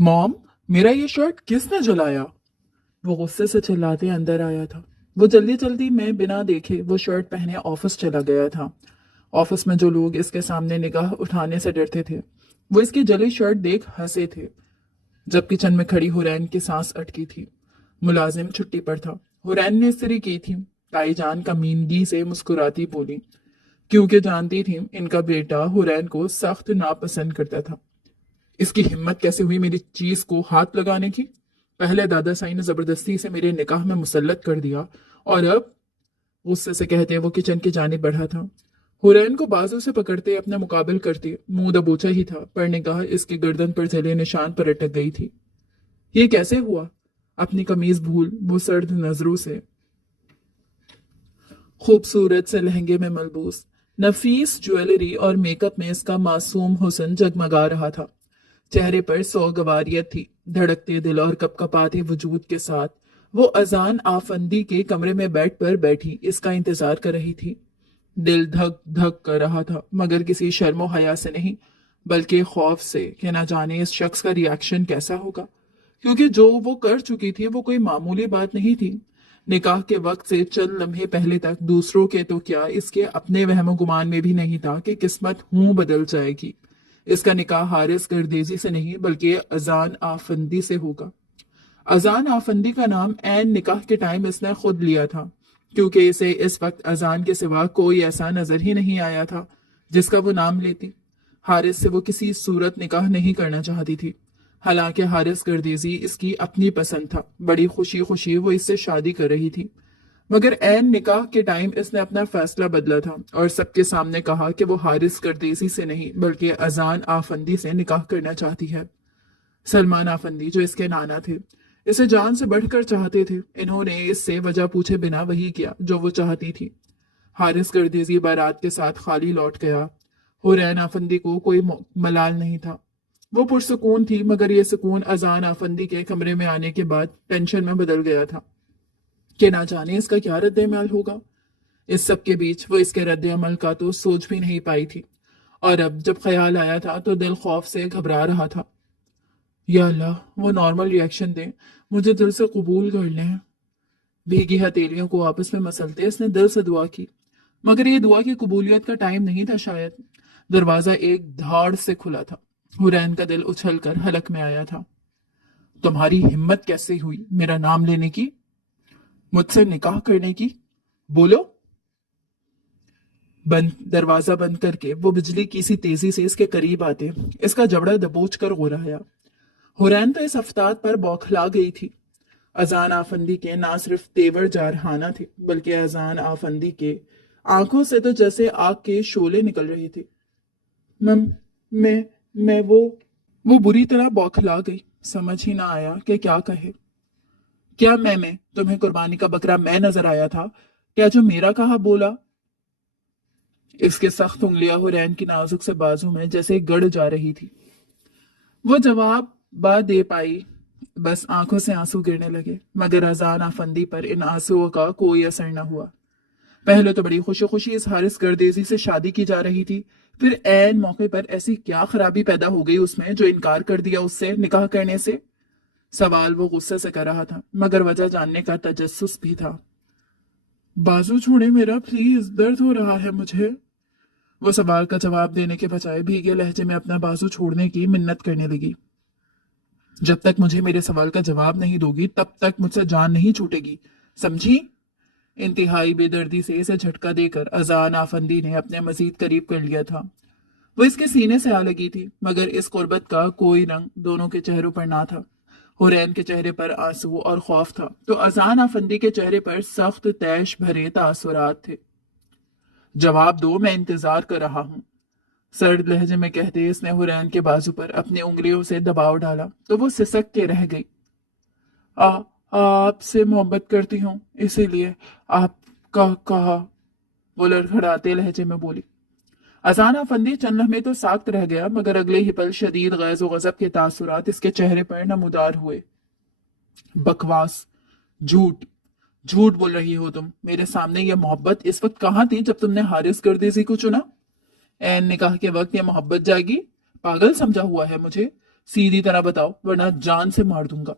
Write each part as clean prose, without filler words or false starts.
Mom, मेरा ये shirt किसने जलाया? वो गुस्से से चिल्लाते अंदर आया था। वो जल्दी जल्दी में बिना देखे वो शर्ट पहने ऑफिस चला गया था। ऑफिस में जो लोग इसके सामने निगाह उठाने से डरते थे, वो इसकी जली शर्ट देख हंसे थे। जब किचन में खड़ी हुरैन की सांस अटकी थी। मुलाजिम छुट्टी पर था। हुरैन ने इस्त्री की थी। ताईजान कमीनगी से मुस्कुराती बोली, क्योंकि जानती थी इनका बेटा हुरैन को सख्त नापसंद करता था। इसकी हिम्मत कैसे हुई मेरी चीज को हाथ लगाने की? पहले दादा साई ने जबरदस्ती से मेरे निकाह में मुसल्लत कर दिया, और अब? गुस्से से कहते वो किचन की जानिब बढ़ा था। हुरैन को बाजू से पकड़ते अपना मुकाबल करते मुंह दबोचा ही था, पर निगाह इसके गर्दन पर जले निशान पर अटक गई थी। ये कैसे हुआ? अपनी कमीज भूल वो सर्द नजरों से खूबसूरत से लहंगे में मलबूस नफीस ज्वेलरी और मेकअप में इसका मासूम हुस्न जगमगा रहा था। चेहरे पर सौगवारियत थी। धड़कते दिल और कपकपाते वजूद के साथ वो अजान आफंदी के कमरे में बेड पर बैठी इसका इंतजार कर रही थी। दिल धक धक कर रहा था, मगर किसी शर्मो हया से नहीं, बल्कि खौफ से कि ना जाने इस शख्स का रिएक्शन कैसा होगा। क्योंकि जो वो कर चुकी थी वो कोई मामूली बात नहीं थी। निकाह के वक्त से चंद लम्हे पहले तक दूसरों के तो क्या, इसके अपने वहमो गुमान में भी नहीं था कि किस्मत बदल जाएगी। इसका निकाह हारिस गर्देजी से नहीं, बल्कि अजान आफंदी से होगा। अजान आफंदी का नाम ऐन निकाह के टाइम इसने खुद लिया था, क्योंकि इसे इस वक्त अजान के सिवा कोई ऐसा नजर ही नहीं आया था जिसका वो नाम लेती। हारिस से वो किसी सूरत निकाह नहीं करना चाहती थी। हालांकि हारिस गर्देजी इसकी अपनी पसंद था। बड़ी खुशी खुशी वो इससे शादी कर रही थी, मगर ऐन निकाह के टाइम इसने अपना फैसला बदला था और सबके सामने कहा कि वो हारिस गर्देजी से नहीं, बल्कि अजान आफंदी से निकाह करना चाहती है। सलमान आफंदी, जो इसके नाना थे, इसे जान से बढ़कर चाहते थे। इन्होंने इससे वजह पूछे बिना वही किया जो वो चाहती थी। हारिस गर्देजी बारात के साथ खाली लौट गया। हुरैन आफंदी को कोई मलाल नहीं था। वो पुरसुकून थी, मगर ये सुकून अजान आफंदी के कमरे में आने के बाद टेंशन में बदल गया था कि ना जाने इसका क्या रद्द-ए-अमल होगा। इस सब के बीच वो इसके रद्द-ए-अमल का तो सोच भी नहीं पाई थी, और अब जब ख्याल आया था तो दिल खौफ से घबरा रहा था। या अल्लाह, वो नॉर्मल रिएक्शन दे, मुझे दिल से कबूल कर लें। भीगी हथेलियों को आपस में मसलते इसने दिल से दुआ की, मगर ये दुआ की कबूलियत का टाइम नहीं था शायद। दरवाजा एक धाड़ से खुला था। हुरैन का दिल उछलकर हलक में आया था। तुम्हारी हिम्मत कैसे हुई मेरा नाम लेने की, मुझसे निकाह करने की? बोलो। दरवाजा बंद करके वो बिजली की सी तेजी से इसके करीब आते इसका जबड़ा दबोच कर गुर्राया। हुरैन तो इस अफताब पर बौखला गई थी। अजान आफंदी के ना सिर्फ तेवर जारहाना थे, बल्कि अजान आफंदी के आंखों से तो जैसे आग के शोले निकल रहे थे। मम मैं मैं वो बुरी तरह बौखला गई। समझ ही ना आया कि क्या कहे। क्या मैं तुम्हें कुर्बानी का बकरा मैं नजर आया था? क्या जो मेरा कहा बोला? इसके सख्त उंगलियां हुरैन की नाजुक से बाजू में जैसे गड़ जा रही थी। वो जवाब बा दे पाई, बस आंखों से आंसू गिरने लगे, मगर अजान आफंदी पर इन आंसुओं का कोई असर न हुआ। पहले तो बड़ी खुशी खुशी इस हारिस गर्देजी से शादी की जा रही थी, फिर ऐन मौके पर ऐसी क्या खराबी पैदा हो गई उसमें जो इनकार कर दिया उससे निकाह करने से? सवाल वो गुस्से से कर रहा था, मगर वजह जानने का तजस्सुस भी था। बाजू छोड़े मेरा, प्लीज, दर्द हो रहा है मुझे। वो सवाल का जवाब देने के बजाय भीगे लहजे में अपना बाजू छोड़ने की मिन्नत करने लगी। जब तक मुझे मेरे सवाल का जवाब नहीं दोगी तब तक मुझसे जान नहीं छूटेगी, समझी? इंतहाई बेदर्दी से इसे झटका देकर अजान आफंदी ने अपने मजीद करीब कर लिया था। वो इसके सीने से आ लगी थी, मगर इस कुर्बत का कोई रंग दोनों के चेहरों पर ना था। हुरैन के चेहरे पर आंसू और खौफ था, तो अजान आफंदी के चेहरे पर सख्त तैश भरे तासुरात थे। जवाब दो, मैं इंतजार कर रहा हूं। सर्द लहजे में कहते इसने हुरैन के बाजू पर अपनी उंगलियों से दबाव डाला, तो वो सिसक के रह गई। आ आपसे मोहब्बत करती हूँ, इसीलिए आपका कहा, वो लड़खड़ाते लहजे में बोली। अजाना फंदी चंद लम्हे तो साख्त रह गया, मगर अगले ही पल शदीद गैज़ व गज़ब के तासुरात इसके चेहरे पर नमूदार हुए। बकवास, झूठ, झूठ बोल रही हो तुम। मेरे सामने यह मोहब्बत इस वक्त कहाँ थी जब तुमने हारिस गर्देजी को चुना? ऐन निकाह के वक्त यह मोहब्बत जागी? पागल समझा हुआ है मुझे? सीधी तरह बताओ वरना जान से मार दूंगा।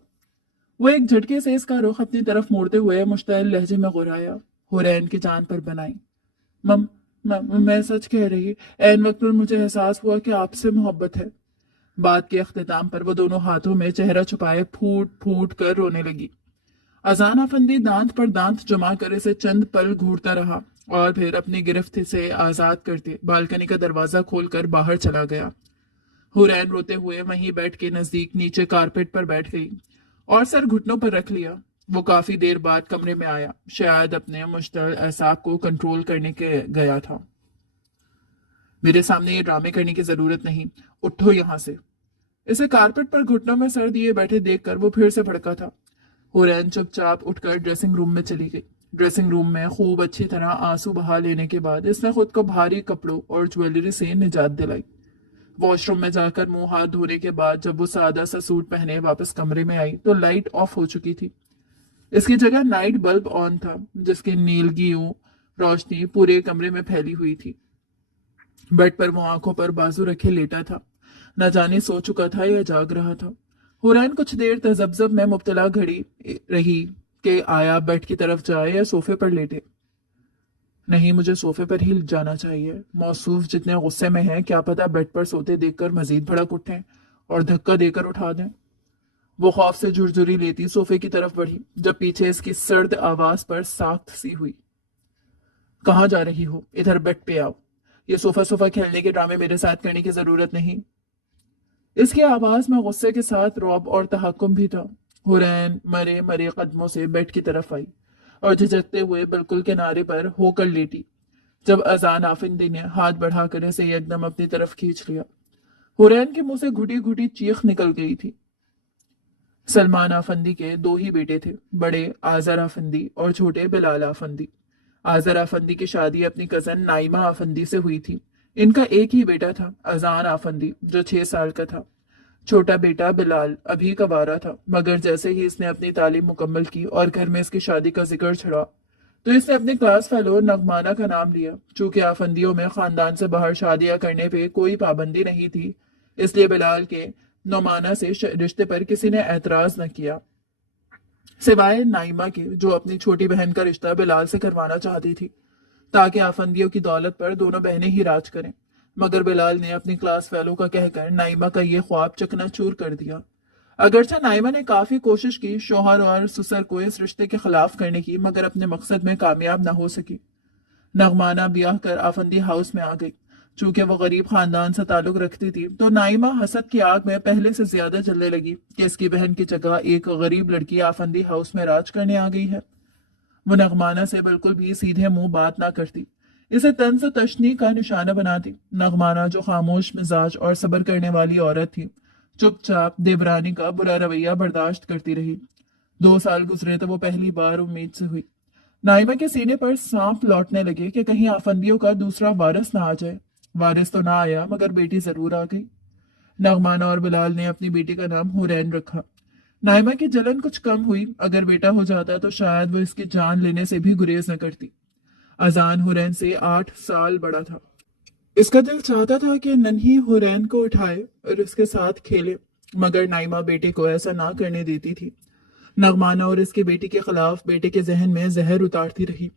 वो एक झटके से इसका रुख अपनी तरफ मोड़ते हुए मुश्तैल लहजे में गुर्राया। हुरैन की जान पर बनाई। मम मैं सच कह रही। ऐन वक्त पर मुझे एहसास हुआ कि आपसे मोहब्बत है। बात के अख्तिताम पर वो दोनों हाथों में चेहरा छुपाए फूट फूट कर रोने लगी। अजान अफंदी दांत पर दांत जमा कर इसे चंद पल घूरता रहा और फिर अपनी गिरफ्त से आजाद करते बालकनी का दरवाजा खोलकर बाहर चला गया। हुरैन रोते हुए वहीं बैठ के नजदीक नीचे कारपेट पर बैठ गई और सर घुटनों पर रख लिया। वो काफी देर बाद कमरे में आया, शायद अपने मुश्तल एहसास को कंट्रोल करने के गया था। मेरे सामने ये ड्रामे करने की जरूरत नहीं, उठो यहां से। इसे कारपेट पर घुटनों में सर दिए बैठे देखकर वो फिर से भड़का था। हुरैन चुपचाप उठकर ड्रेसिंग रूम में चली गई। ड्रेसिंग रूम में खूब अच्छी तरह आंसू बहा लेने के बाद इसने खुद को भारी कपड़ों और ज्वेलरी से निजात दिलाई। वॉशरूम में जाकर मुंह हाथ धोने के बाद जब वो सादा सा सूट पहने वापस कमरे में आई तो लाइट ऑफ हो चुकी थी। इसकी जगह नाइट बल्ब ऑन था, जिसकी नीलगियों रोशनी पूरे कमरे में फैली हुई थी। बेड पर वो आंखों पर बाजू रखे लेटा था, न जाने सो चुका था या जाग रहा था। हुरैन कुछ देर तजब्जब में मुब्तला घड़ी रही कि आया बेड की तरफ जाए या सोफे पर लेटे। नहीं, मुझे सोफे पर ही जाना चाहिए। मौसूफ जितने गुस्से में है, क्या पता बेड पर सोते देखकर मजीद भड़क उठें और धक्का देकर उठा दें। वो खौफ से झुरझुरी लेती सोफे की तरफ बढ़ी जब पीछे इसकी सर्द आवाज पर साख्त सी हुई। कहाँ जा रही हो? इधर बेड पे आओ। ये सोफा सोफा खेलने के ड्रामे मेरे साथ करने की जरूरत नहीं। इसकी आवाज में गुस्से के साथ रौब और तहक्कुम भी था। हुरैन मरे मरे कदमों से बेड की तरफ आई और झिझकते हुए बिल्कुल किनारे पर होकर लेटी जब अजान आफिंदी ने हाथ बढ़ाकर इसे एकदम अपनी तरफ खींच लिया। हुरैन के मुंह से घुटी घुटी चीख निकल गई थी। सलमान आफंदी के दो ही बेटे थे, बड़े आजर आफंदी और छोटे बिलाल आफंदी। आजर आफंदी की शादी अपनी कजन नाइमा आफंदी से हुई थी। इनका एक ही बेटा था, अजान आफंदी, जो 6 साल का था। छोटा बेटा बिलाल अभी कवारा था, मगर जैसे ही इसने अपनी तालीम मुकम्मल की और घर में इसकी शादी का जिक्र छड़ा तो इसने अपने क्लास फेलो नगमाना का नाम लिया। चूंकि आफंदियों में खानदान से बाहर शादियां करने पे कोई पाबंदी नहीं थी, इसलिए बिलाल के नौमाना से रिश्ते पर किसी ने एतराज न किया, सिवाय नाइमा के, जो अपनी छोटी बहन का रिश्ता बिलाल से करवाना चाहती थी ताकि आफंदियों की दौलत पर दोनों बहनें ही राज करें। मगर बिलाल ने अपनी क्लास फेलो का कहकर नाइमा का ये ख्वाब चकनाचूर कर दिया। अगरचे नाइमा ने काफी कोशिश की शौहर और ससुर को इस रिश्ते के खिलाफ करने की, मगर अपने मकसद में कामयाब न हो सकी। नगमाना ब्याह कर आफंदी हाउस में आ गई। चूंकि वो गरीब खानदान से ताल्लुक रखती थी तो नाइमा हसद की आग में पहले से ज्यादा जलने लगी कि इसकी बहन की जगह एक गरीब लड़की आफंदी हाउस में राज करने आ गई है। वो नगमाना से बिल्कुल भी सीधे मुंह बात ना करती, इसे तंज तशनी का निशाना बनाती। नगमाना, जो खामोश मिजाज और सब्र करने वाली औरत थी, चुपचाप देवरानी का बुरा रवैया बर्दाश्त करती रही। 2 साल गुजरे तो वो पहली बार उम्मीद से हुई। नाइमा के सीने पर सांप लौटने लगे कि कहीं आफंदियों का दूसरा वारिस ना आ जाए। वारिस तो ना आया, मगर बेटी जरूर आ गई। नगमाना और बिलाल ने अपनी बेटी का नाम हुरैन रखा। नाइमा की जलन कुछ कम हुई। अगर बेटा हो जाता तो शायद वो इसकी जान लेने से भी गुरेज न करती। अजान हुरैन से 8 साल बड़ा था। इसका दिल चाहता था कि नन्ही हुरैन को उठाए और उसके साथ खेले, मगर नाइमा बेटे को ऐसा ना करने देती थी। नगमाना और इसकी बेटी के खिलाफ बेटे के जहन में जहर उतारती रही।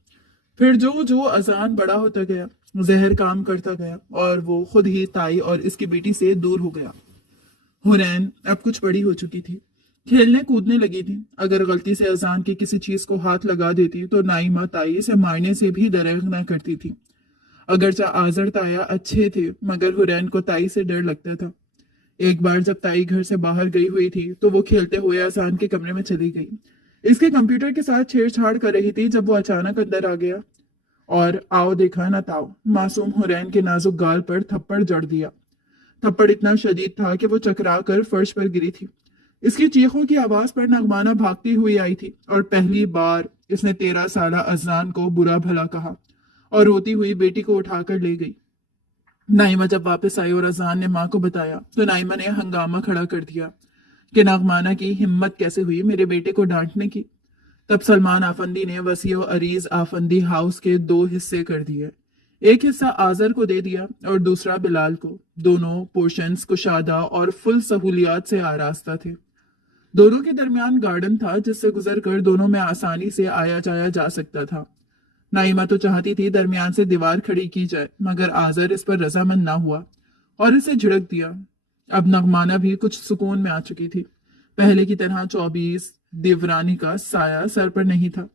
फिर जो जो अजान बड़ा होता गया, जहर काम करता गया और वो खुद ही ताई और इसकी बेटी से दूर हो गया। हुरैन अब कुछ बड़ी हो चुकी थी, खेलने कूदने लगी थी। अगर गलती से अजान की किसी चीज को हाथ लगा देती तो नाइमा ताई से मारने से भी दरेग न करती थी। अगरचे आजर ताया अच्छे थे, मगर हुरैन को ताई से डर लगता था। एक बार जब ताई घर से बाहर गई हुई थी तो वो खेलते हुए अजान के कमरे में चली गई। इसके कंप्यूटर के साथ छेड़छाड़ कर रही थी जब वो अचानक अंदर आ गया और आओ देखा ना ताओ, मासूम हुरैन के नाजुक गाल पर थप्पड़ जड़ दिया। थप्पड़ इतना शदीद था कि वो चकरा कर फर्श पर गिरी थी। इसकी चीखों की आवाज पर नगमाना भागती हुई आई थी और पहली बार इसने 13 साला अजान को बुरा भला कहा और रोती हुई बेटी को उठाकर ले गई। नाइमा जब वापस आई और अजान ने माँ को बताया तो नाइमा ने हंगामा खड़ा कर दिया कि नगमाना की हिम्मत कैसे हुई मेरे बेटे को डांटने की। तब सलमान आफंदी ने वसी और अरीज आफंदी हाउस के 2 हिस्से कर दिए। ایک حصہ آزر کو دے دیا اور دوسرا بلال کو۔ دونوں پورشنز کشادہ اور فل سہولیات سے آراستہ تھے۔ دونوں کے درمیان گارڈن تھا جس سے گزر کر دونوں میں آسانی سے آیا جایا جا سکتا تھا۔ نائمہ تو چاہتی تھی درمیان سے دیوار کھڑی کی جائے، مگر آزر اس پر رضامند نہ ہوا اور اسے جھڑک دیا۔ اب نغمانہ بھی کچھ سکون میں آ چکی تھی۔ پہلے کی طرح 24 دیورانی کا سایہ سر پر نہیں تھا۔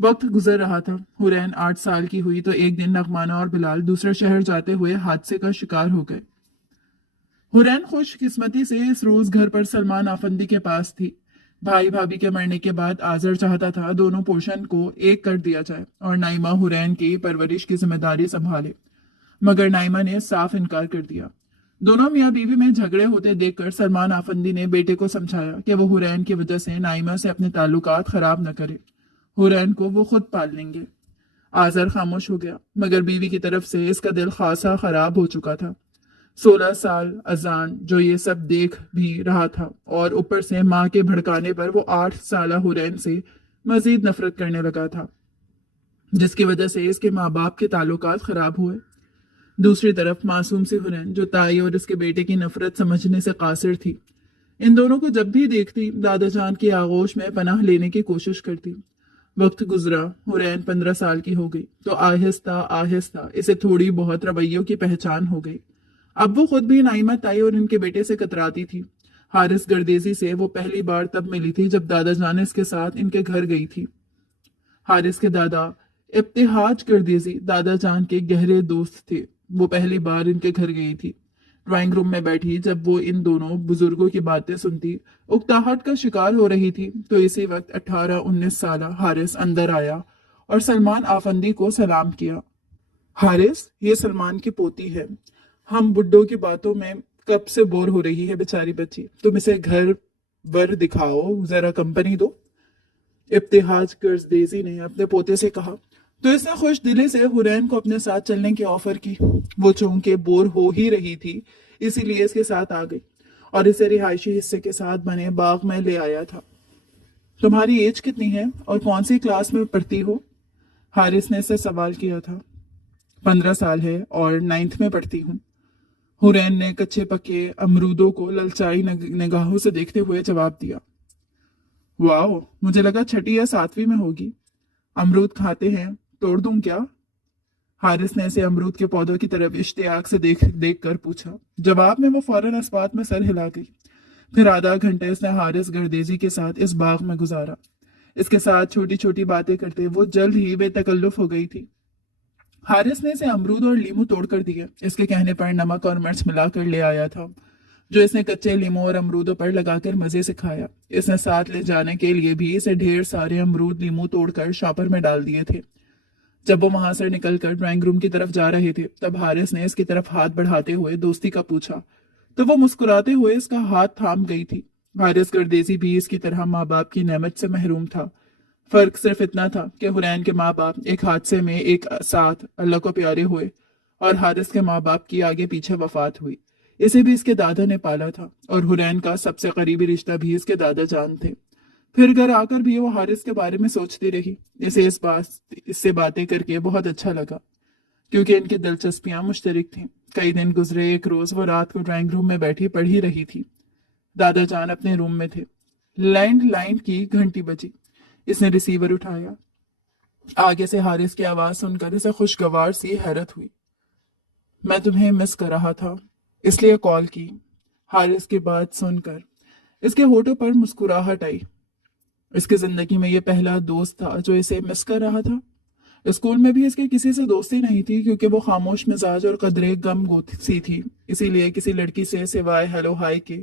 وقت گزر رہا تھا۔ حورین 8 سال کی ہوئی تو ایک دن نغمانہ اور بلال دوسرے شہر جاتے ہوئے حادثے کا شکار ہو گئے۔ حورین خوش قسمتی سے اس روز گھر پر سلمان آفندی کے پاس تھی۔ بھائی بھابھی کے مرنے کے بعد آزر چاہتا تھا دونوں پورشن کو ایک کر دیا جائے اور نائمہ حورین کی پرورش کی ذمہ داری سنبھالے، مگر نائمہ نے صاف انکار کر دیا۔ دونوں میاں بیوی میں جھگڑے ہوتے دیکھ کر سلمان آفندی نے بیٹے کو سمجھایا کہ وہ حورین کی وجہ سے نائمہ سے اپنے تعلقات خراب نہ کرے، حورین کو وہ خود پال لیں گے۔ آزر خاموش ہو گیا، مگر بیوی کی طرف سے اس کا دل خاصا خراب ہو چکا تھا۔ 16 سال اذان جو یہ سب دیکھ بھی رہا تھا اور اوپر سے ماں کے بھڑکانے پر وہ 8 سالہ حورین سے مزید نفرت کرنے لگا تھا، جس کی وجہ سے اس کے ماں باپ کے تعلقات خراب ہوئے۔ دوسری طرف معصوم سی حورین جو تائی اور اس کے بیٹے کی نفرت سمجھنے سے قاصر تھی، ان دونوں کو جب بھی دیکھتی دادا جان کی آغوش میں پناہ لینے کی کوشش کرتی۔ وقت گزرا، حورین 15 سال کی ہو گئی تو آہستہ آہستہ اسے تھوڑی بہت رویوں کی پہچان ہو گئی۔ اب وہ خود بھی نائمہ تائی اور ان کے بیٹے سے کتراتی تھی۔ حارث گردیزی سے وہ پہلی بار تب ملی تھی جب دادا جان اس کے ساتھ ان کے گھر گئی تھی۔ حارث کے دادا ابتہاج گردیزی دادا جان کے گہرے دوست تھے۔ وہ پہلی بار ان کے گھر گئی تھی۔ ڈرائنگ روم میں بیٹھی جب وہ ان دونوں بزرگوں کی باتیں سنتی، اکتاہٹ کا شکار ہو رہی تھی، تو اسی وقت 18-19 سالہ حارث اندر آیا اور سلمان آفندی کو سلام کیا۔ حارث، یہ سلمان کی پوتی ہے۔ ہم بڈھوں کی باتوں میں کب سے بور ہو رہی ہے بیچاری بچی، تم اسے گھر ور دکھاؤ، ذرا کمپنی دو، ابتہاج گردیزی نے اپنے پوتے سے کہا۔ تو اس نے خوش دلی سے حورین کو اپنے ساتھ چلنے کی آفر کی۔ وہ چونکہ بور ہو ہی رہی تھی اسی لیے اس کے ساتھ آ گئی اور اسے رہائشی حصے کے ساتھ بنے باغ میں لے آیا تھا۔ تمہاری ایج کتنی ہے اور کون سی کلاس میں پڑھتی ہو؟ حارث نے اس سے سوال کیا تھا۔ 15 سال ہے اور 9th میں پڑھتی ہوں۔ حورین نے کچے پکے امرودوں کو للچائی نگاہوں سے دیکھتے ہوئے جواب دیا۔ واو، مجھے لگا 6 یا 7ویں میں ہوگی۔ امرود کھاتے ہیں، توڑ دوں کیا؟ حارث نے اسے امرود کے پودوں کی طرف اشتیاق سے دیکھ کر پوچھا۔ جواب میں وہ فوراً اس بات میں سر ہلا گئی۔ پھر آدھا گھنٹہ اس نے حارث گردیزی کے ساتھ اس باغ میں گزارا۔ اس کے ساتھ چھوٹی چھوٹی باتیں کرتے وہ جلد ہی بے تکلف ہو گئی تھی۔ حارث نے اسے امرود اور لیمو توڑ کر دیے۔ اس کے کہنے پر نمک اور مرچ ملا کر لے آیا تھا، جو اس نے کچے لیمو اور امرودوں پر لگا کر مزے سے کھایا۔ اس نے ساتھ لے جانے کے لیے بھی اسے ڈھیر سارے امرود لیمو توڑ کر شاپر میں ڈال دیے تھے۔ جب وہ وہاں سے نکل کر ڈرائنگ روم کی طرف جا رہے تھے تب حارث نے اس کی طرف ہاتھ بڑھاتے ہوئے دوستی کا پوچھا تو وہ مسکراتے ہوئے اس کا ہاتھ تھام گئی تھی۔ حارث گردیزی بھی اس کی طرح ماں باپ کی نعمت سے محروم تھا۔ فرق صرف اتنا تھا کہ حورین کے ماں باپ ایک حادثے میں ایک ساتھ اللہ کو پیارے ہوئے اور حارث کے ماں باپ کی آگے پیچھے وفات ہوئی۔ اسے بھی اس کے دادا نے پالا تھا اور حورین کا سب سے قریبی رشتہ بھی اس کے دادا جان تھے۔ پھر گھر آ کر بھی وہ حارث کے بارے میں سوچتی رہی۔ اسے اس سے باتیں کر کے بہت اچھا لگا کیونکہ ان کی دلچسپیاں مشترک تھیں۔ کئی دن گزرے، ایک روز وہ رات کو ڈرائنگ روم میں بیٹھی پڑھ ہی رہی تھی۔ دادا جان اپنے روم میں تھے۔ لینڈ لائن کی گھنٹی بجی۔ اس نے ریسیور اٹھایا۔ آگے سے حارث کی آواز سن کر اسے خوشگوار سی حیرت ہوئی۔ میں تمہیں مس کر رہا تھا اس لیے کال کی۔ حارث کی بات سن کر اس کے ہونٹوں پر مسکراہٹ آئی۔ اس کی زندگی میں یہ پہلا دوست تھا جو اسے مس کر رہا تھا۔ اسکول میں بھی اس کی کسی سے دوستی نہیں تھی کیونکہ وہ خاموش مزاج اور قدرے غم سی تھی، اسی لیے کسی لڑکی سے سوائے ہیلو ہائی کے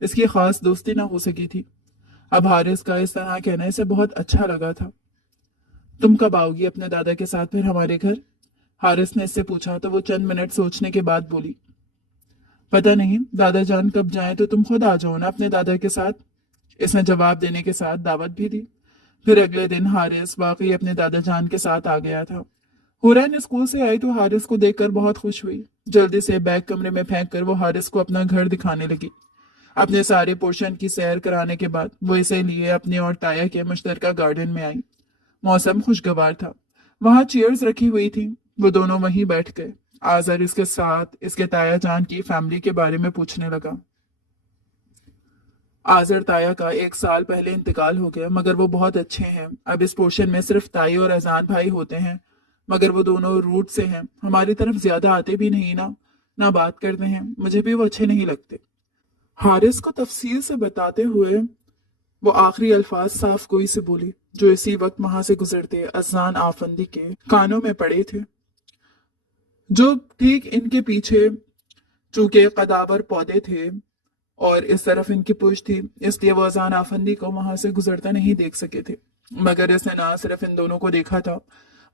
اس کی خاص دوستی نہ ہو سکی تھی۔ اب حارث کا اس طرح کہنا اسے بہت اچھا لگا تھا۔ تم کب آؤ گی اپنے دادا کے ساتھ پھر ہمارے گھر؟ حارث نے اس سے پوچھا تو وہ چند منٹ سوچنے کے بعد بولی، پتہ نہیں، دادا جان کب جائیں تو تم خود آ جاؤ نا اپنے دادا کے ساتھ۔ اس نے جواب دینے کے ساتھ دعوت بھی دی۔ پھر اگلے دن حارث واقعی اپنے دادا جان کے ساتھ آ گیا تھا۔ حورین اسکول سے آئی تو حارث کو دیکھ کر بہت خوش ہوئی۔ جلدی سے بیگ کمرے میں پھینک کر وہ حارث کو اپنا گھر دکھانے لگی۔ اپنے سارے پورشن کی سیر کرانے کے بعد وہ اسے لیے اپنے اور تایا کے مشترکہ گارڈن میں آئی۔ موسم خوشگوار تھا۔ وہاں چیئرز رکھی ہوئی تھی۔ وہ دونوں وہیں بیٹھ گئے۔ آزر اس کے ساتھ اس کے تایا جان کی فیملی کے بارے میں پوچھنے لگا۔ آزر تایا کا 1 سال پہلے انتقال ہو گیا، مگر وہ بہت اچھے ہیں۔ اب اس پورشن میں صرف تائی اور اذان بھائی ہوتے ہیں، مگر وہ دونوں روٹ سے ہیں، ہماری طرف زیادہ آتے بھی نہیں نہ بات کرتے ہیں، مجھے بھی وہ اچھے نہیں لگتے۔ حارث کو تفصیل سے بتاتے ہوئے وہ آخری الفاظ صاف گوئی سے بولی جو اسی وقت وہاں سے گزرتے اذان آفندی کے کانوں میں پڑے تھے، جو ٹھیک ان کے پیچھے چونکہ قداور پودے تھے اور اس طرف ان کی پشت تھی، اس لیے وہ اذان آفندی کو وہاں سے گزرتا نہیں دیکھ سکے تھے۔ مگر اس نے نہ صرف ان دونوں کو دیکھا تھا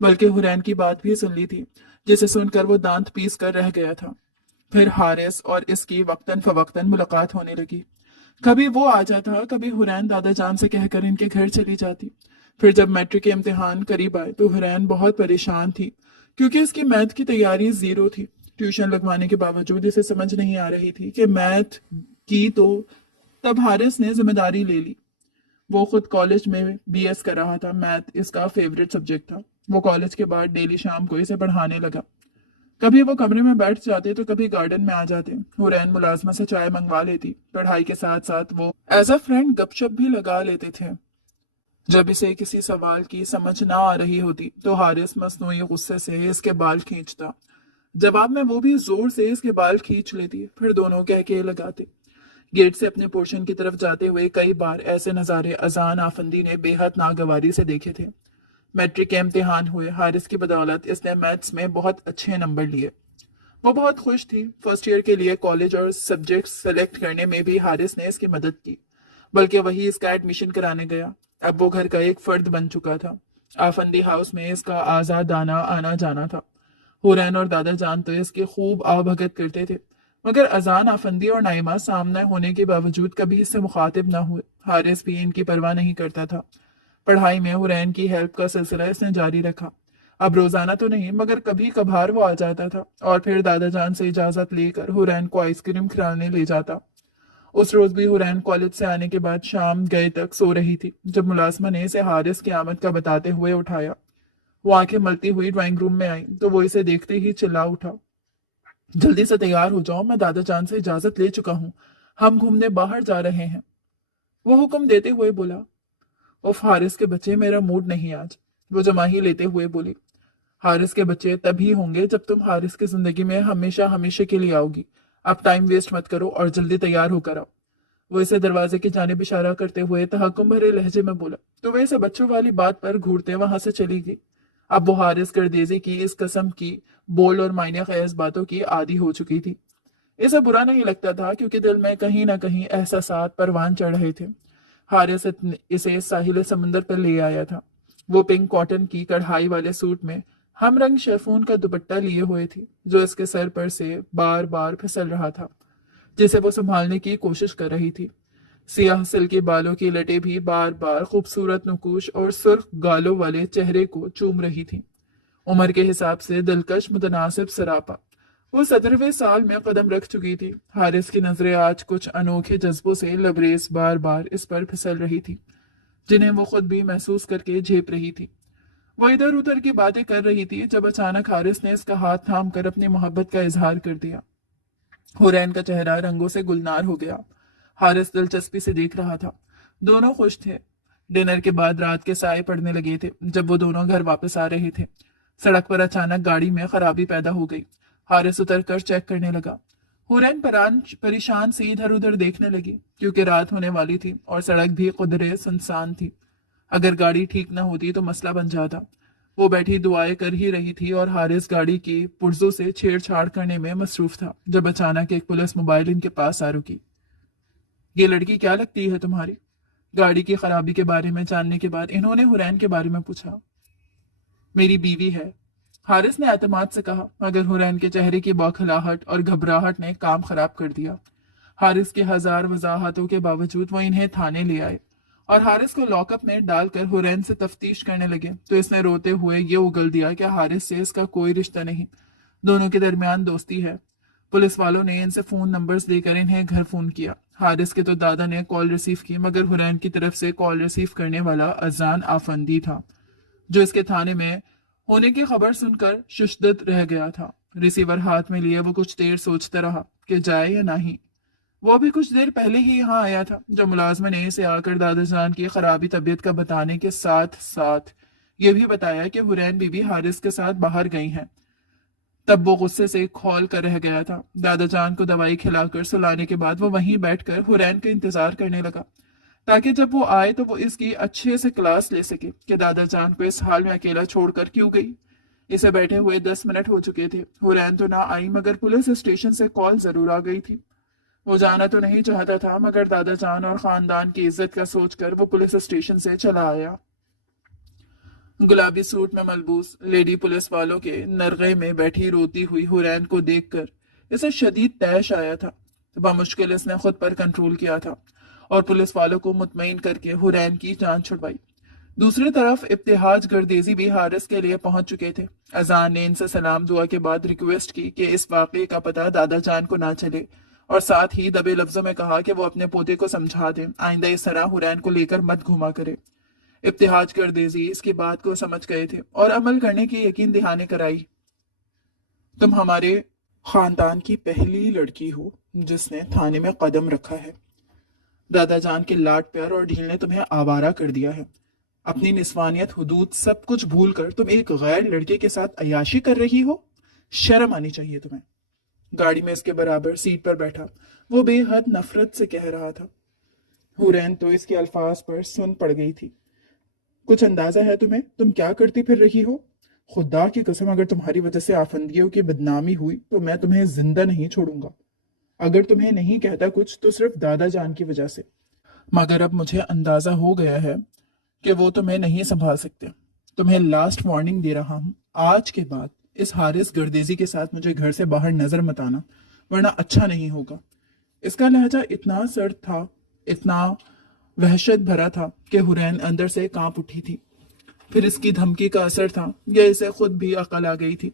بلکہ حرین کی بات بھی سن لی تھی، جسے سن کر وہ دانت پیس کر رہ گیا تھا۔ پھر حارث اور اس کی وقتاً فوقتاً ملاقات ہونے لگی۔ کبھی وہ آ جاتا، کبھی حرین دادا جان سے کہہ کر ان کے گھر چلی جاتی۔ پھر جب میٹرک کے امتحان قریب آئے تو حرین بہت پریشان تھی کیونکہ اس کی میتھ کی تیاری 0 تھی۔ ٹیوشن لگوانے کے باوجود اسے سمجھ نہیں آ رہی تھی کہ میتھ کی تو تب حارث نے ذمہ داری لے لی۔ وہ خود کالج میں BS کر رہا تھا، میتھ اس کا فیوریٹ سبجیکٹ تھا۔ وہ کالج کے بعد ڈیلی شام کو اسے پڑھانے لگا۔ کبھی وہ کمرے میں بیٹھ جاتے تو کبھی گارڈن میں آ جاتے۔ حرین ملازمہ سے چائے منگوا لیتی۔ پڑھائی کے ساتھ ساتھ وہ ایز اے فرینڈ گپ شپ بھی لگا لیتے تھے۔ جب اسے کسی سوال کی سمجھ نہ آ رہی ہوتی تو حارث مصنوعی غصے سے اس کے بال کھینچتا۔ جواب میں وہ بھی زور سے اس کے بال کھینچ لیتی، پھر دونوں کہکے لگاتے۔ گیٹ سے اپنے پورشن کی طرف جاتے ہوئے کئی بار ایسے نظارے اذان آفندی نے بے حد ناگواری سے دیکھے تھے۔ میٹرک کے امتحان ہوئے، حارث کی بدولت اس نے میتھس میں بہت اچھے نمبر لیے۔ وہ بہت خوش تھی۔ فرسٹ ایئر کے لیے کالج اور سبجیکٹ سلیکٹ کرنے میں بھی حارث نے اس کی مدد کی، بلکہ وہی اس کا ایڈمیشن کرانے گیا۔ اب وہ گھر کا ایک فرد بن چکا تھا۔ آفندی ہاؤس میں اس کا آزادانہ آنا جانا تھا۔ حرین اور دادا جان تو اس کی خوب آبھگت کرتے تھے، مگر اذان آفندی اور نائمہ سامنے ہونے کے باوجود کبھی اس سے مخاطب نہ ہوئے۔ حارث بھی ان کی پرواہ نہیں کرتا تھا۔ پڑھائی میں حرین کی ہیلپ کا سلسلہ اس نے جاری رکھا۔ اب روزانہ تو نہیں مگر کبھی کبھار وہ آ جاتا تھا اور پھر دادا جان سے اجازت لے کر حرین کو آئس کریم کھلانے لے جاتا۔ اس روز بھی حرین کالج سے آنے کے بعد شام گئے تک سو رہی تھی جب ملازمہ نے اسے حارث کی آمد کا بتاتے ہوئے اٹھایا۔ وہ آنکھیں ملتی ہوئی ڈرائنگ روم میں آئی تو وہ اسے دیکھتے ہی چلا اٹھا، جلدی سے تیار ہو جاؤ، میں دادا جان سے اجازت لے چکا ہوں، ہم گھومنے باہر جا رہے ہیں۔ وہ حکم دیتے ہوئے بولا۔ اف حارث کے بچے، میرا موڈ نہیں آج، وہ جماہی لیتے ہوئے بولی۔ حارث کے بچے تبھی ہوں گے جب تم حارث کی زندگی میں ہمیشہ ہمیشہ کے لیے آؤ گی۔ اب ٹائم ویسٹ مت کرو اور جلدی تیار ہو کر آؤ۔ وہ اسے دروازے کی جانب اشارہ کرتے ہوئے تحکم بھرے لہجے میں بولا تو وہ اسے بچوں والی بات پر گھورتے وہاں سے چلی گئی۔ اب وہ حارث گردیزی کی اس قسم کی بول اور معنی خیز باتوں کی عادی ہو چکی تھی۔ اسے برا نہیں لگتا تھا کیونکہ دل میں کہیں نہ کہیں احساسات پروان چڑھ رہے تھے۔ حارث اسے ساحل سمندر پر لے آیا تھا۔ وہ پنک کاٹن کی کڑھائی والے سوٹ میں ہم رنگ شیفون کا دوپٹہ لیے ہوئے تھی جو اس کے سر پر سے بار بار پھسل رہا تھا، جسے وہ سنبھالنے کی کوشش کر رہی تھی۔ سیاہ سلکی بالوں کی لٹیں بھی بار بار خوبصورت نقوش اور سرخ گالوں والے چہرے کو چوم رہی تھی۔ عمر کے حساب سے دلکش متناسب سراپا۔ وہ 17ویں سال میں قدم رکھ چکی تھی۔ حارث کی نظریں آج کچھ انوکھے جذبوں سے لبریز بار بار اس پر پھسل رہی تھی، جنہیں وہ خود بھی محسوس کر کے جھیپ رہی تھی۔ وہ ادھر ادھر کی باتیں کر رہی تھی جب اچانک حارث نے اس کا ہاتھ تھام کر اپنی محبت کا اظہار کر دیا۔ حرین کا چہرہ رنگوں سے گلنار ہو گیا۔ حارث دلچسپی سے دیکھ رہا تھا۔ دونوں خوش تھے۔ ڈنر کے بعد رات کے سائے پڑنے لگے تھے جب وہ دونوں گھر واپس آ رہے تھے۔ سڑک پر اچانک گاڑی میں خرابی پیدا ہو گئی۔ حارث اتر کر چیک کرنے لگا۔ حرین پریشان سے ادھر ادھر دیکھنے لگی کیونکہ رات ہونے والی تھی اور سڑک بھی قدرے سنسان تھی۔ اگر گاڑی ٹھیک نہ ہوتی تو مسئلہ بن جاتا۔ وہ بیٹھی دعائیں کر ہی رہی تھی اور حارث گاڑی کی پرزوں سے چھیڑ چھاڑ کرنے میں مصروف تھا جب اچانک ایک پولیس موبائل ان کے پاس آ رکی۔ یہ لڑکی کیا لگتی ہے تمہاری؟ گاڑی کی خرابی کے بارے میں جاننے کے بعد انہوں نے حرین کے بارے میں پوچھا۔ میری بیوی ہے، حارث نے اعتماد سے کہا، مگر حرین کے چہرے کی بوکھلاہٹ اور گھبراہٹ نے کام خراب کر دیا۔ حارث کے ہزار وضاحتوں کے باوجود وہ انہیں تھانے لے آئے اور حارث کو لاک اپ میں ڈال کر حرین سے تفتیش کرنے لگے تو اس نے روتے ہوئے یہ اگل دیا کہ حارث سے اس کا کوئی رشتہ نہیں، دونوں کے درمیان دوستی ہے۔ پولیس والوں نے ان سے فون نمبرز لے کر انہیں گھر فون کیا۔ حارث کے تو دادا نے کال ریسیو کی مگر حرین کی طرف سے کال ریسیو کرنے والا اذان آفندی تھا جو اس کے تھانے میں होने की खबर सुनकर शुशदत रह गया था। रिसीवर हाथ में लिए वो कुछ देर सोचता रहा कि जाए या नहीं। वो अभी कुछ देर पहले ही यहाँ आया था जब मुलाजमे ने इसे आकर दादा जान की खराबी तबीयत का बताने के साथ साथ ये भी बताया कि हुरैन बीबी हारिस के साथ बाहर गई हैं। तब वो गुस्से से खौल कर रह गया था। दादा जान को दवाई खिलाकर सुलाने के बाद वो वहीं बैठकर हुरैन का इंतजार करने लगा ताकि जब वो आए तो वो इसकी अच्छे से क्लास ले सके कि दादा जान को इस हाल में अकेला छोड़कर क्यों गई। इसे बैठे हुए 10 मिनट हो चुके थे। हुरैन तो ना आई मगर पुलिस स्टेशन से कॉल जरूर आ गई थी। वो जाना तो नहीं चाहता था मगर दादा जान और खानदान की इज्जत का सोचकर वो पुलिस स्टेशन से चला आया। गुलाबी सूट में मलबूस लेडी पुलिस वालों के नरगे में बैठी रोती हुई हुरैन को देखकर इसे शदीद तैश आया था। बामुश्किल इसने खुद पर कंट्रोल किया था और पुलिस वालों को मुतमईन करके हुरैन की जान छुड़वाई। दूसरी तरफ इब्तिहाज गर्देजी भी हारिस के लिए पहुंच चुके थे। अजान ने इनसे सलाम दुआ के बाद रिक्वेस्ट की कि इस वाकये का पता दादा जान को ना चले और साथ ही दबे लफ्जों में कहा कि वो अपने पोते को समझा दें आइंदा इस तरह हुरैन को लेकर मत घुमा करे। इब्तिहाज गर्देजी इसकी बात को समझ गए थे और अमल करने की यकीन दहानी कराई। तुम हमारे खानदान की पहली लड़की हो जिसने थाने में कदम रखा है। दादा जान के लाड प्यार और ढील ने तुम्हें आवारा कर दिया है। अपनी निस्वानियत हुदूद सब कुछ भूल कर तुम एक गैर लड़के के साथ अयाशी कर रही हो। शर्म आनी चाहिए तुम्हें। गाड़ी में इसके बराबर सीट पर बैठा वो बेहद नफरत से कह रहा था। हुरैन तो इसके अल्फाज पर सुन पड़ गई थी। कुछ अंदाजा है तुम्हें तुम क्या करती फिर रही हो? खुदा की कसम अगर तुम्हारी वजह से आफंदियों की बदनामी हुई तो मैं तुम्हें जिंदा नहीं छोड़ूंगा। अगर तुम्हें नहीं कहता कुछ तो सिर्फ दादा जान की वजह से। मगर अब मुझे अंदाजा हो गया है कि वो तुम्हें नहीं संभाल सकते। तुम्हें लास्ट वार्निंग दे रहा हूं, आज के बाद इस हारिस गर्देजी के साथ मुझे घर से बाहर नजर मत आना वरना अच्छा नहीं होगा। इसका लहजा इतना सर्द था, इतना वहशत भरा था कि हुरैन अंदर से कांप उठी थी। फिर इसकी धमकी का असर था या इसे खुद भी अकल आ गई थी।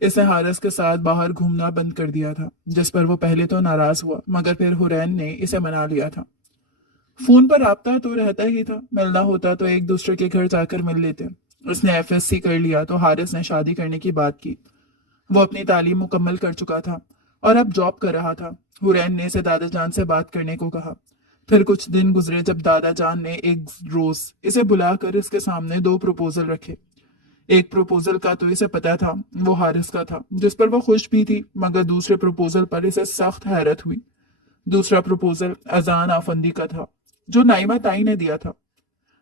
इसने हारिस के साथ बाहर घूमना बंद कर दिया था जिस पर वो पहले तो नाराज हुआ मगर फिर हुरैन ने इसे मना लिया था। फोन पर राब्ता तो रहता ही था, मिलना होता तो एक दूसरे के घर जाकर मिल लेते। उसने एफएससी कर लिया तो हारिस ने शादी करने की बात की। वो अपनी तालीम मुकम्मल कर चुका था और अब जॉब कर रहा था। हुरैन ने इसे दादा जान से बात करने को कहा। फिर कुछ दिन गुजरे जब दादा जान ने एक रोज इसे बुलाकर इसके सामने 2 प्रपोजल रखे। एक प्रपोजल का तो इसे पता था वो हारिस का था जिस पर वो खुश भी थी मगर दूसरे प्रपोजल पर इसे सख्त हैरत हुई। दूसरा प्रपोजल अजान आफंदी का था जो नाइमा ताई ने दिया था।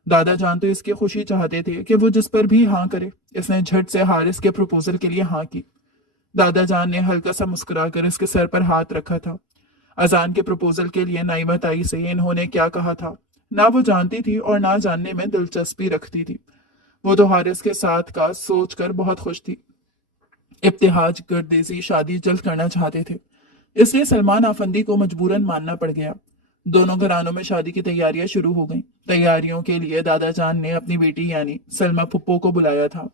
दादा जान तो इसकी खुशी चाहते थे कि वो जिस पर भी हाँ करे। इसने झट से हारिस के प्रपोजल के लिए हाँ की। दादा जान ने हल्का सा मुस्कुराकर इसके सर पर हाथ रखा था। अजान के प्रपोजल के लिए नाइमा ताई से इन्होंने क्या कहा था ना वो जानती थी और ना जानने में दिलचस्पी रखती थी। वो तो हारिस के साथ का सोचकर बहुत खुश थी। इब्तिहाज गर्देजी शादी जल्द करना चाहते थे इसलिए सलमान आफंदी को मजबूरन मानना पड़ गया। दोनों घरानों में शादी की तैयारियां शुरू हो गईं। तैयारियों के लिए दादा जान ने अपनी बेटी यानी सलमा फुप्पो को बुलाया था।